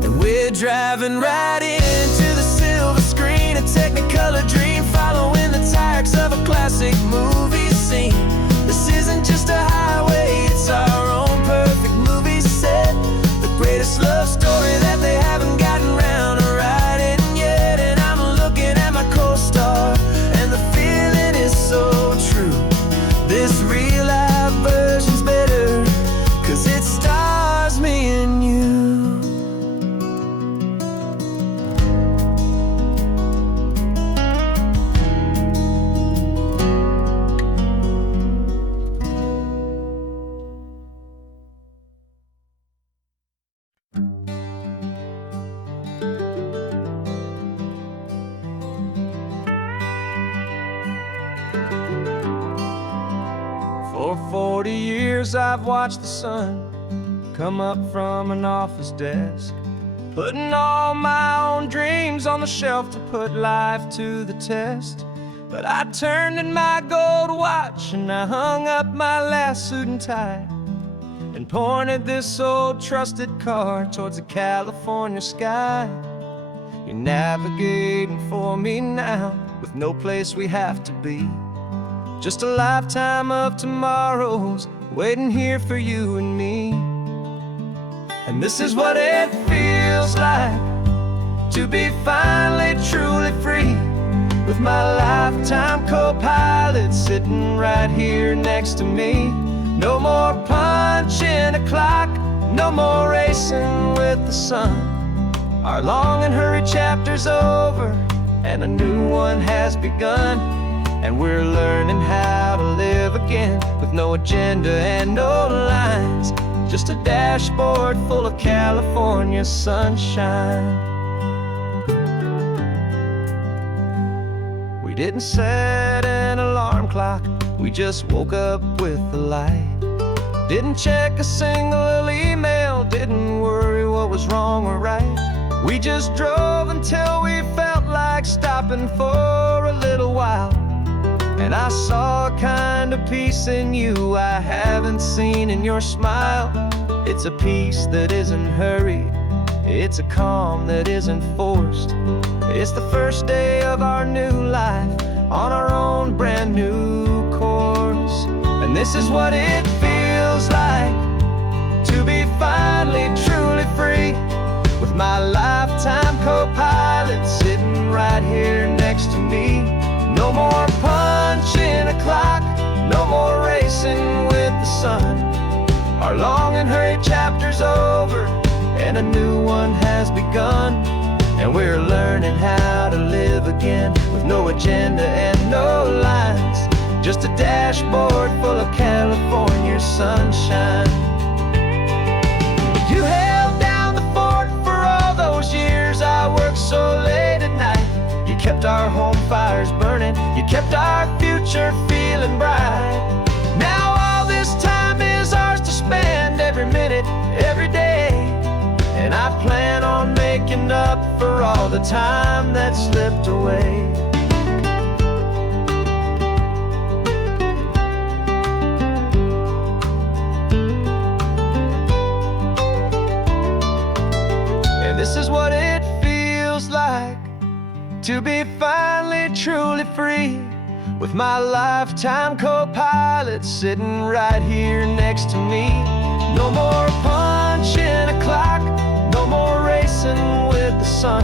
And we're driving right into the silver screen, a technicolor dream following the tacks of a classic movie scene. This isn't just a highway, it's our own perfect movie set, the greatest love story that they haven't gotten round to writing yet. And I'm looking at my co-star, 40 years I've watched the sun come up from an office desk, putting all my own dreams on the shelf to put life to the test. But I turned in my gold watch and I hung up my last suit and tie and pointed this old trusted car towards the California sky. You're navigating for me now with no place we have to be, just a lifetime of tomorrows waiting here for you and me. And this is what it feels like to be finally truly free, with my lifetime co-pilot sitting right here next to me. No more punching a clock, no more racing with the sun. Our long and hurried chapter's over and a new one has begun. And we're learning how to live again with no agenda and no lines, just a dashboard full of California sunshine. We didn't set an alarm clock, we just woke up with the light. Didn't check a single email, didn't worry what was wrong or right. We just drove until we felt like stopping for a little while. And I saw a kind of peace in you I haven't seen in your smile. It's a peace that isn't hurried, it's a calm that isn't forced. It's the first day of our new life on our own brand new course. And this is what it feels like to be finally truly free, with my lifetime co-pilot sitting right here next to me. No more punching a clock, no more racing with the sun. Our long and hurried chapter's over and a new one has begun. And we're learning how to live again with no agenda and no lines, just a dashboard full of California sunshine. You held down the fort for all those years I worked so late at night. You kept our home fires burning, you kept our future feeling bright. Now all this time is ours to spend, every minute, every day. And I plan on making up for all the time that slipped away. And this is what it feels like to be finally truly free, with my lifetime co-pilot sitting right here next to me. No more punching a clock, no more racing with the sun.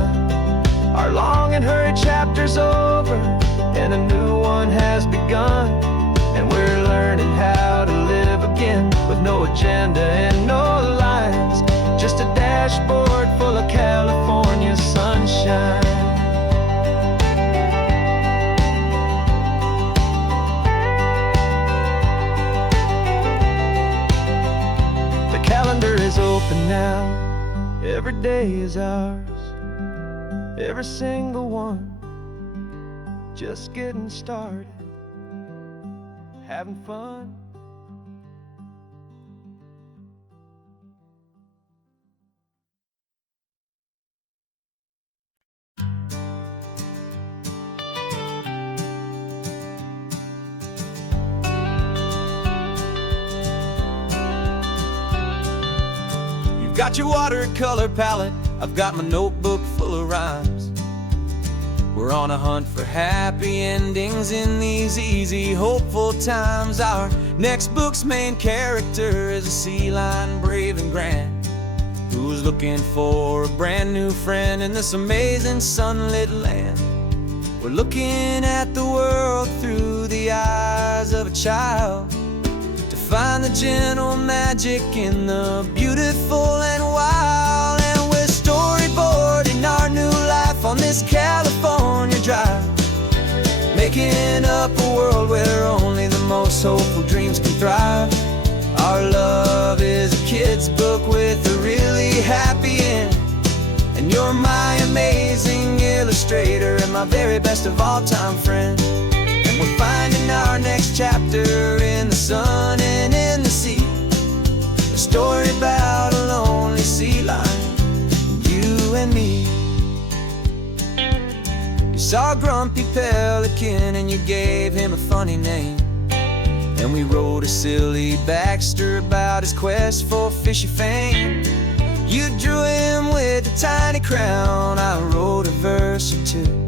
Our long and hurried chapter's over and a new one has begun. And we're learning how to live again with no agenda and no lines, just a dashboard full of California sunshine. The calendar is open now, every day is ours, every single one, just getting started, having fun. You've got your watercolor palette, I've got my notebook full of rhymes. We're on a hunt for happy endings in these easy, hopeful times. Our next book's main character is a sea lion, brave and grand, who's looking for a brand new friend in this amazing sunlit land. We're looking at the world through the eyes of a child, to find the gentle magic in the beautiful and wild. And we're storyboarding our new life on this California drive, making up a world where only the most hopeful dreams can thrive. Our love is a kid's book with a really happy end, and you're my amazing illustrator and my very best of all time friend. And we're we're finding our next chapter in the sun and in the sea. A story about a lonely sea lion, you and me. You saw a grumpy pelican and you gave him a funny name. And we wrote a silly Baxter about his quest for fishy fame. You drew him with a tiny crown, I wrote a verse or two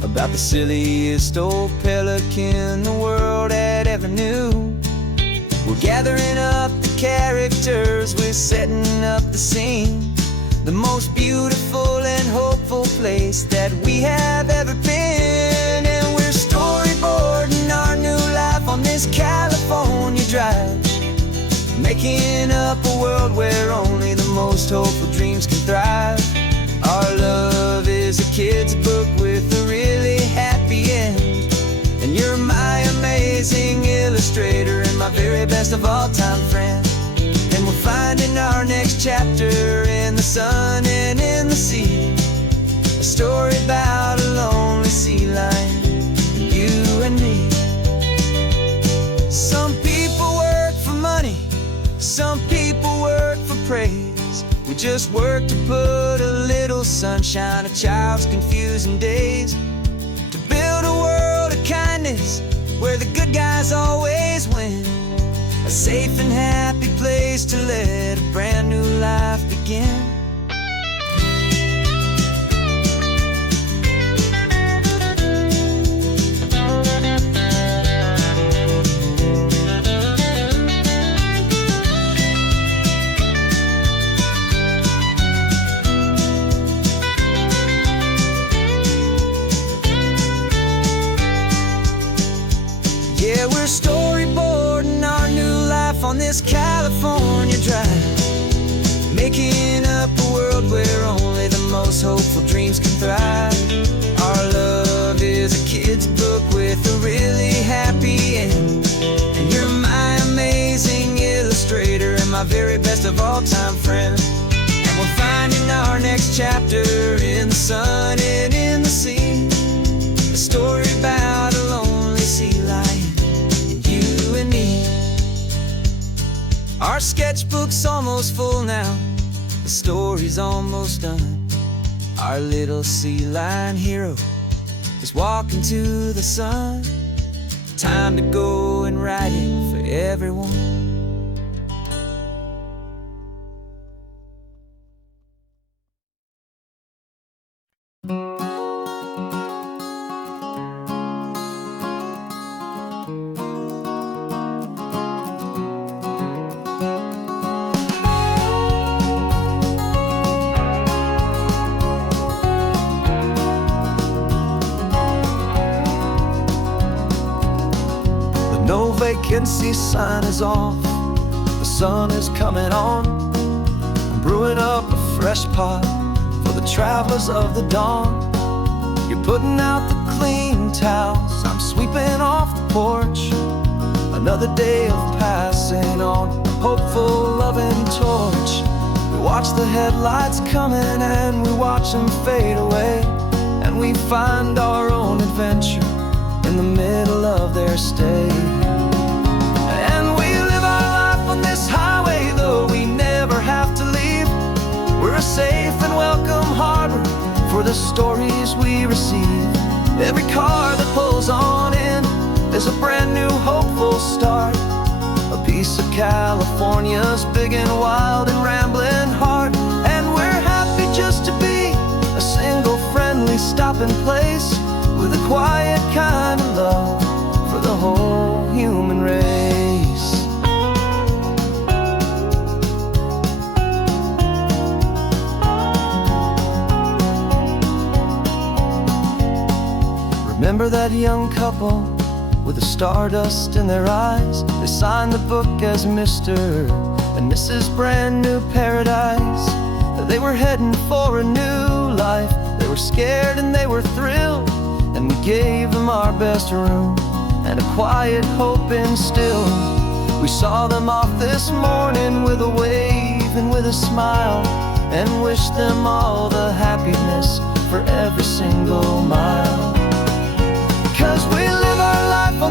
about the silliest old pelican the world had ever knew. We're gathering up the characters, we're setting up the scene, the most beautiful and hopeful place that we have ever been. And we're storyboarding our new life on this California drive, making up a world where only the most hopeful dreams can thrive. Our love is a kid's book with a really happy end, and you're my amazing illustrator and my very best of all time friend. And we're finding our next chapter in the sun and in the sea, a story about a lonely sea lion, you and me. Some people work for money, some people work for praise. We just work to put a little sunshine in a child's confusing days, to build a world of kindness where the good guys always win, a safe and happy place to let a brand new life begin. Yeah, we're storyboarding our new life on this California drive, making up a world where only the most hopeful dreams can thrive. Our love is a kid's book with a really happy end, and you're my amazing illustrator and my very best of all time friend. And we're finding our next chapter in the sun and in the sea, a story about a lonely sea lion, you and me. Our sketchbook's almost full now, the story's almost done. Our little sea lion hero is walking to the sun. Time to go and write it for everyone. No vacancy sign is off, the sun is coming on. I'm brewing up a fresh pot for the travelers of the dawn. You're putting out the clean towels, I'm sweeping off the porch. Another day of passing on, a hopeful loving torch. We watch the headlights coming and we watch them fade away, and we find our own adventure in the middle of their stay. And we live our life on this highway, though we never have to leave. We're a safe and welcome harbor for the stories we receive. Every car that pulls on in is a brand new hopeful start, a piece of California's big and wild and rambling heart. And we're happy just to be a single friendly stopping place, with a quiet kind of love for the whole human race. Remember that young couple with the stardust in their eyes? They signed the book as Mr. and Mrs. Brand New Paradise. They were heading for a new life. They were scared and they were thrilled, and we gave them our best room and a quiet hope instilled. We saw them off this morning with a wave and with a smile, and wished them all the happiness for every single mile. 'Cause we live our life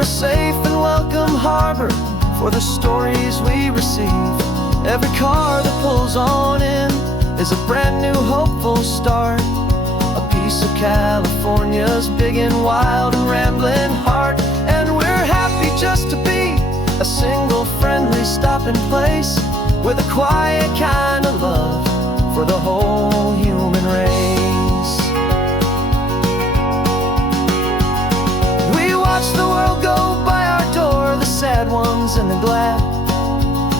We're a safe and welcome harbor for the stories we receive. Every car that pulls on in is a brand new hopeful start. A piece of California's big and wild and rambling heart. And we're happy just to be a single friendly stopping place with a quiet kind of love for the whole human race. We watch the world go by our door, the sad ones and the glad,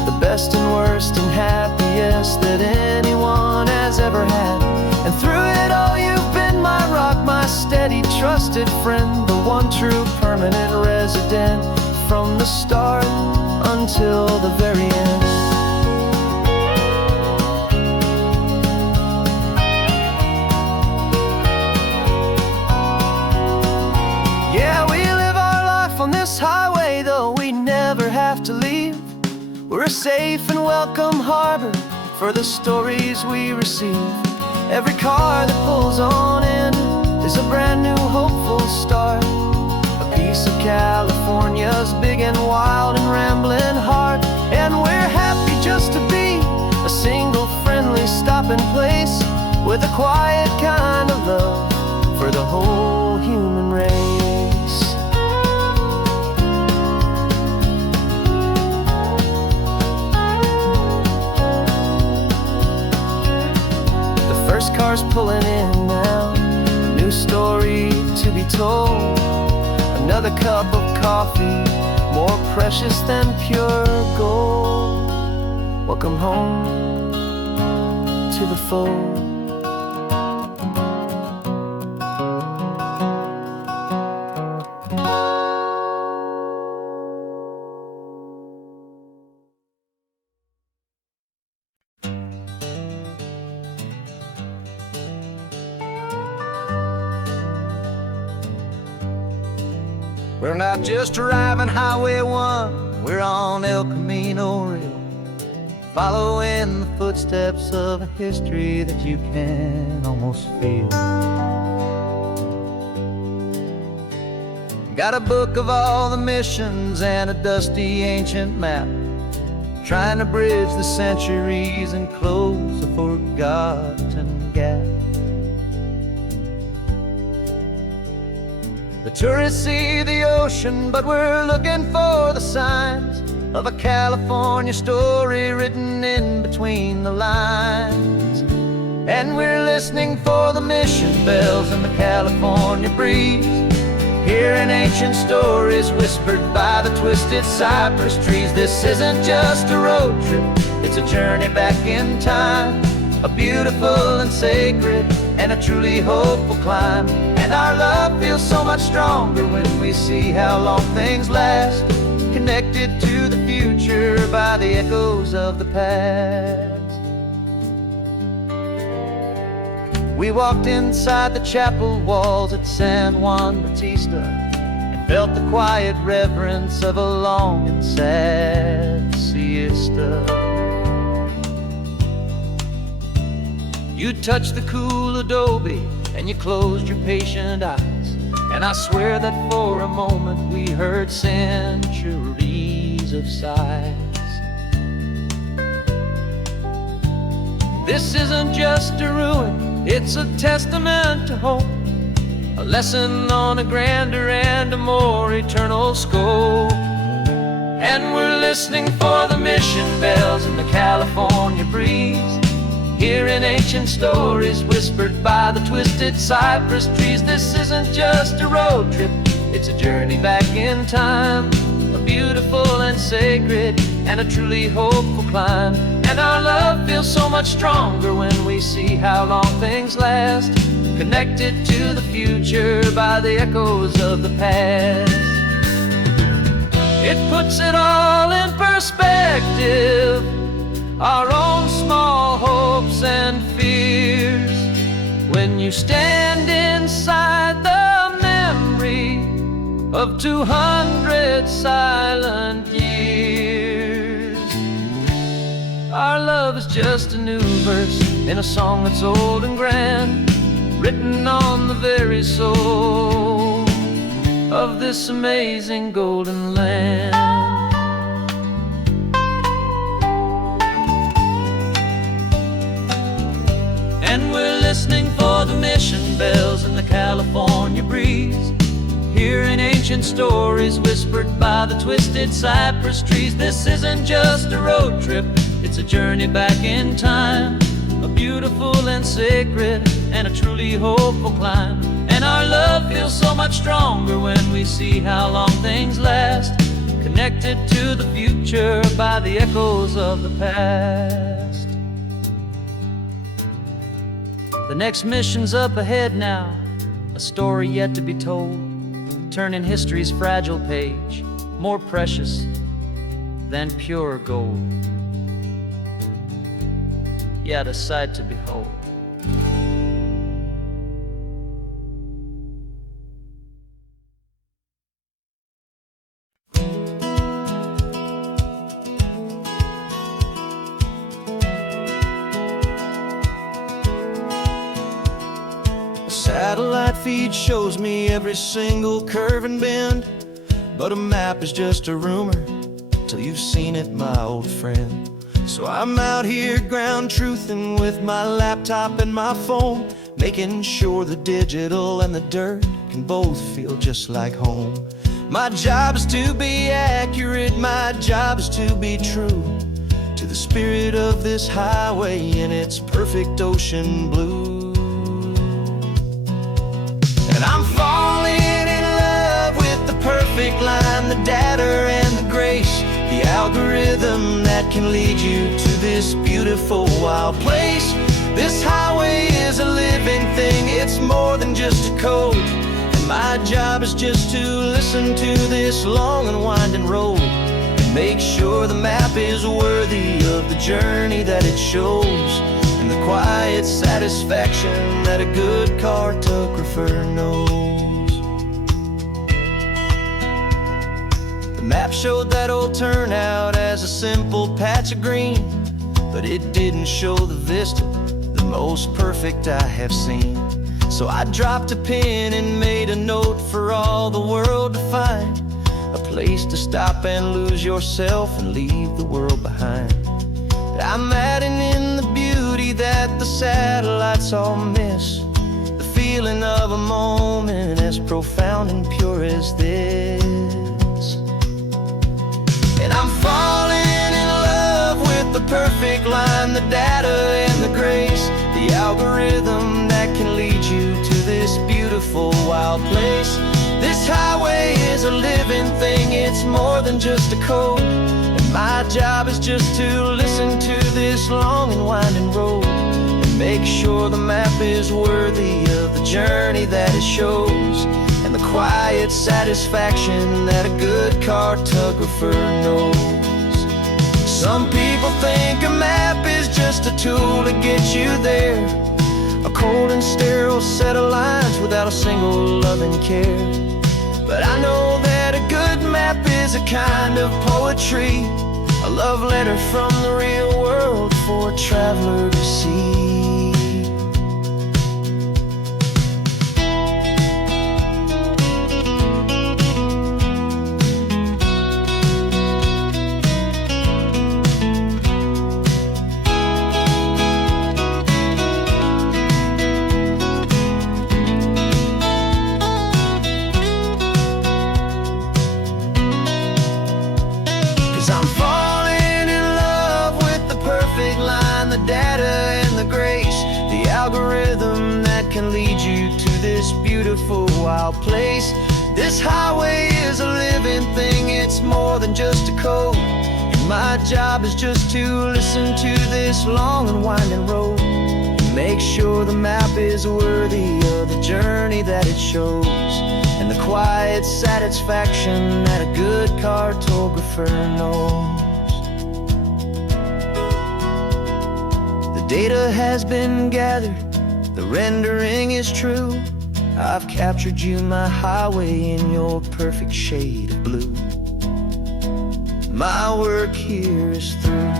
the best and worst and happiest that anyone has ever had. And through it all you've been my rock, my steady trusted friend, the one true permanent resident from the start until the very end. Yeah, we live our life on this highway, though we never have to leave. We're a safe and welcome harbor for the stories we receive. Every car that pulls on in is a brand new hopeful start. A piece of California's big and wild and rambling heart. And we're happy just to be a single friendly stopping place with a quiet kind of love for the whole human race. First car's pulling in now, a new story to be told. Another cup of coffee, more precious than pure gold. Welcome home to the fold. We're not just driving Highway 1, we're on El Camino Real, following the footsteps of a history that you can almost feel. Got a book of all the missions and a dusty ancient map, trying to bridge the centuries and close a forgotten gap. The tourists see the ocean, but we're looking for the signs of a California story written in between the lines. And we're listening for the mission bells in the California breeze, hearing ancient stories whispered by the twisted cypress trees. This isn't just a road trip, it's a journey back in time, a beautiful and sacred and a truly hopeful climb. And our love feels so much stronger when we see how long things last, connected to the future by the echoes of the past. We walked inside the chapel walls at San Juan Bautista and felt the quiet reverence of a long and sad siesta. You touched the cool adobe and you closed your patient eyes, and I swear that for a moment we heard centuries of sighs. This isn't just a ruin, it's a testament to hope, a lesson on a grander and a more eternal scope. And we're listening for the mission bells in the California breeze, hearing ancient stories whispered by the twisted cypress trees. This isn't just a road trip, it's a journey back in time, a beautiful and sacred and a truly hopeful climb. And our love feels so much stronger when we see how long things last, connected to the future by the echoes of the past. It puts it all in perspective, our own small hopes and fears, when you stand inside the memory of 200 silent years. Our love is just a new verse in a song that's old and grand, written on the very soul. of this amazing golden land. And we're listening for the mission bells in the California breeze, hearing ancient stories whispered by the twisted cypress trees. This isn't just a road trip, it's a journey back in time, a beautiful and sacred and a truly hopeful climb. And our love feels so much stronger when we see how long things last, connected to the future by the echoes of the past. The next mission's up ahead now, a story yet to be told, turning history's fragile page, more precious than pure gold. Yet a sight to behold. Satellite feed shows me every single curve and bend, but a map is just a rumor till you've seen it, my old friend. So I'm out here ground truthing with my laptop and my phone, making sure the digital and the dirt can both feel just like home. My job is to be accurate, my job is to be true to the spirit of this highway in its perfect ocean blue. And I'm falling in love with the perfect line, the data and the grace, the algorithm that can lead you to this beautiful wild place. This highway is a living thing, it's more than just a code. And my job is just to listen to this long and winding road and make sure the map is worthy of the journey that it shows, and the quiet satisfaction that a good cartographer knows. The map showed that old turnout as a simple patch of green, but it didn't show the vista, the most perfect I have seen. So I dropped a pin and made a note for all the world to find, a place to stop and lose yourself and leave the world behind. I'm adding in the beauty that the satellites all miss, the feeling of a moment as profound and pure as this. And I'm falling in love with the perfect line, the data and the grace, the algorithm that can lead you to this beautiful wild place. This highway is a living thing, it's more than just a code. My job is just to listen to this long and winding road and make sure the map is worthy of the journey that it shows, and the quiet satisfaction that a good cartographer knows. Some people think a map is just a tool to get you there, a cold and sterile set of lines without a single loving care. But I know that a good map is a kind of poetry, a love letter from the real world for a traveler to see. Algorithm that can lead you to this beautiful wild place. This highway is a living thing, it's more than just a code. And my job is just to listen to this long and winding road and make sure the map is worthy of the journey that it shows, and the quiet satisfaction that a good cartographer knows. Data has been gathered, the rendering is true. I've captured you, my highway, in your perfect shade of blue. My work here is through.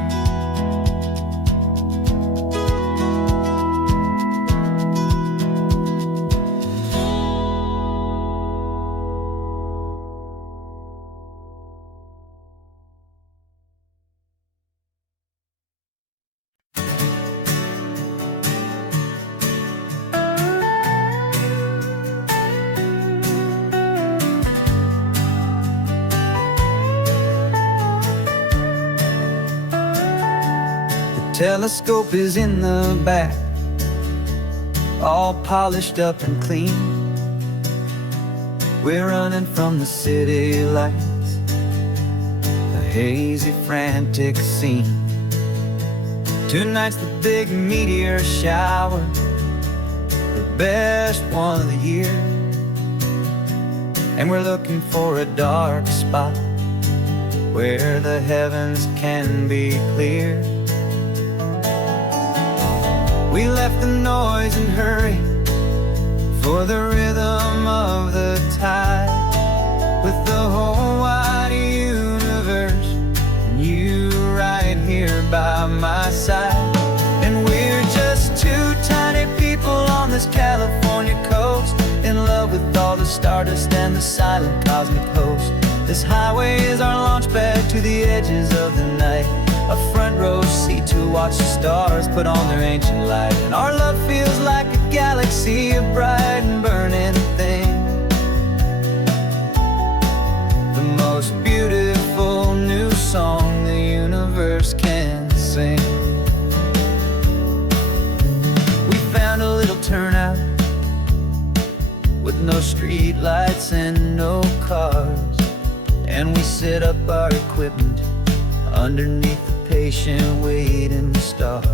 Telescope is in the back, all polished up and clean. We're running from the city lights, a hazy, frantic scene. Tonight's the big meteor shower, the best one of the year. And we're looking for a dark spot where the heavens can be clear. We left the noise and hurry for the rhythm of the tide, with the whole wide universe and you right here by my side. And we're just two tiny people on this California coast, in love with all the stardust and the silent cosmic host. This highway is our launch pad to the edges of the night, a front row seat to watch the stars put on their ancient light. And our love feels like a galaxy, a bright and burning thing, the most beautiful new song the universe can sing. We found a little turnout with no street lights and no cars, and we set up our equipment underneath the patient waiting stars.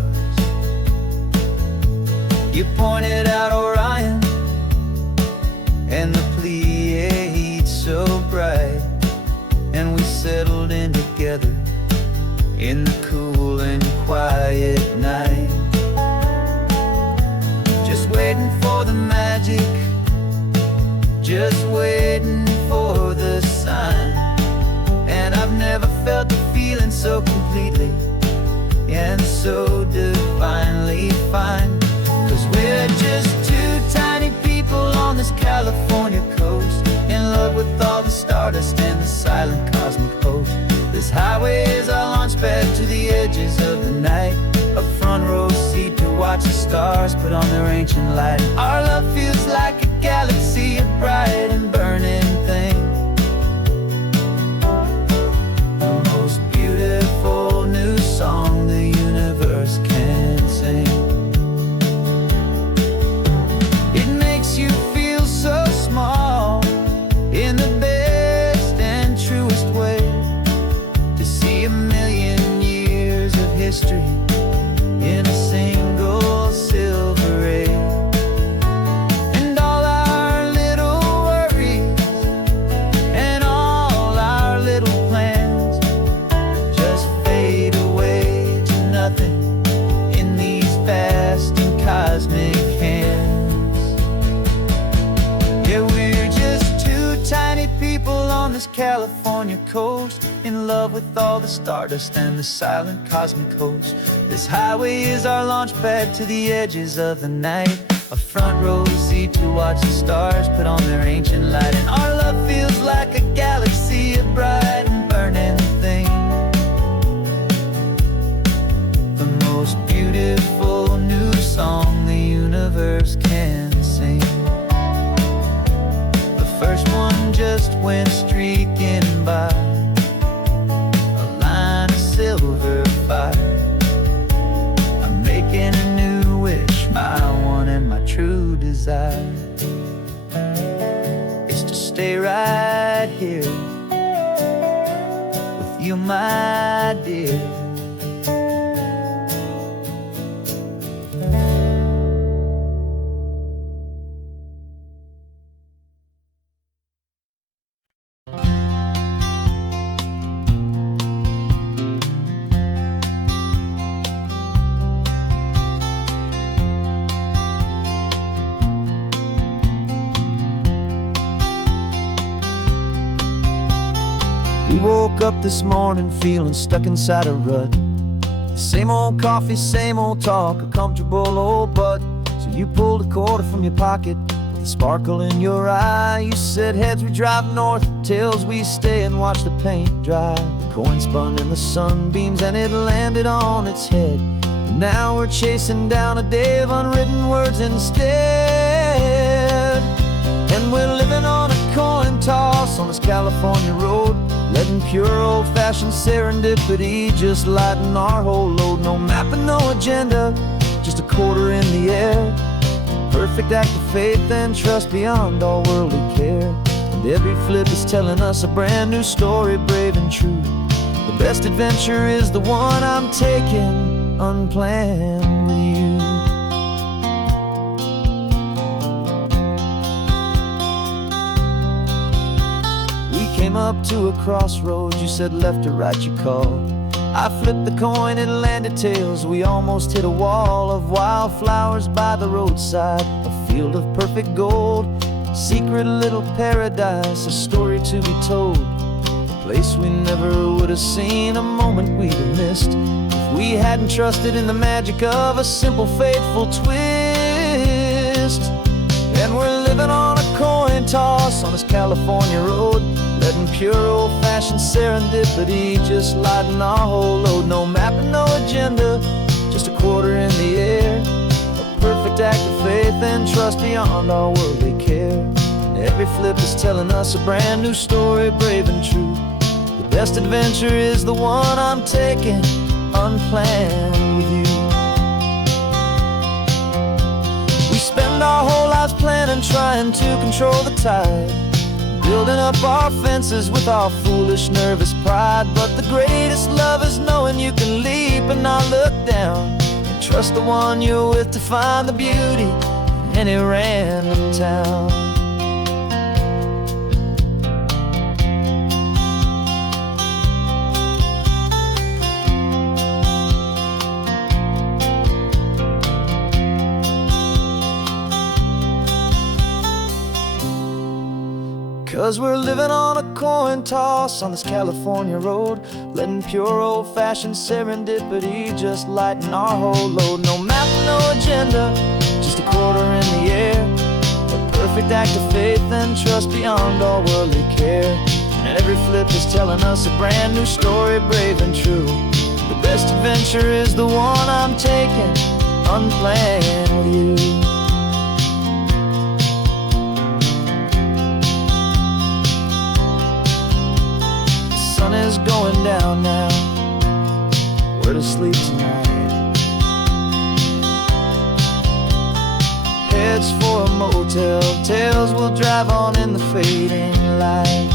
You pointed out Orion and the Pleiades so bright, and we settled in together in the cool and quiet night, just waiting for the magic, just waiting for the sign. And I've never felt the feeling so completely and so divinely fine. 'Cause we're just two tiny people on this California coast, in love with all the stardust and the silent cosmic host. This highway is our launch pad to the edges of the night, a front row seat to watch the stars put on their ancient light. And our love feels like a galaxy, a bright and burning thing, the most beautiful new song the universe can sing. It makes you feel so small in the best and truest way, to see a million years of history in a single silver ray. And all our little worries and all our little plans just fade away to nothing in these vast and cosmic hands. Yeah, we're just two tiny people on this California coast, in love with all the stardust and the silent cosmic host. This highway is our launch pad to the edges of the night, a front row seat to watch the stars put on their ancient light. And our love feels like a galaxy, a bright and burning thing, the most beautiful new song the universe can sing. The first one just went streaking by, a line of silver fire. I'm making a new wish, my one and my true desire is to stay right here with you, my dear. We woke up this morning feeling stuck inside a rut. Same old coffee, same old talk, a comfortable old butt. So you pulled a quarter from your pocket with a sparkle in your eye. You said heads we drive north, tails we stay and watch the paint dry. The coin spun in the sunbeams and it landed on its head. And now we're chasing down a day of unwritten words instead. And we're living on a coin toss on this California road, letting pure old-fashioned serendipity just lighten our whole load. No map and no agenda, just a quarter in the air. Perfect act of faith and trust beyond all worldly care. And every flip is telling us a brand new story, brave and true. The best adventure is the one I'm taking, unplanned with you. Came up to a crossroads, you said left or right, you called. I flipped the coin, it landed tails. We almost hit a wall of wildflowers by the roadside, a field of perfect gold, secret little paradise, a story to be told. A place we never would have seen, a moment we'd have missed if we hadn't trusted in the magic of a simple, faithful twist. And we're living on a coin toss on this California road, letting pure old-fashioned serendipity just lighten our whole load. No map and no agenda, just a quarter in the air. A perfect act of faith and trust beyond all worldly care. And every flip is telling us a brand new story, brave and true. The best adventure is the one I'm taking, unplanned with you. We spend our whole lives planning, trying to control the tide, building up our fences with our foolish, nervous pride. But the greatest love is knowing you can leap and not look down, and trust the one you're with to find the beauty in any random town. 'Cause we're living on a coin toss on this California road, letting pure old-fashioned serendipity just lighten our whole load. No map, no agenda, just a quarter in the air. A perfect act of faith and trust beyond all worldly care. And every flip is telling us a brand new story, brave and true. The best adventure is the one I'm taking, unplanned with you. The sun is going down now, we're to sleep tonight. Heads for a motel, tails will drive on in the fading light.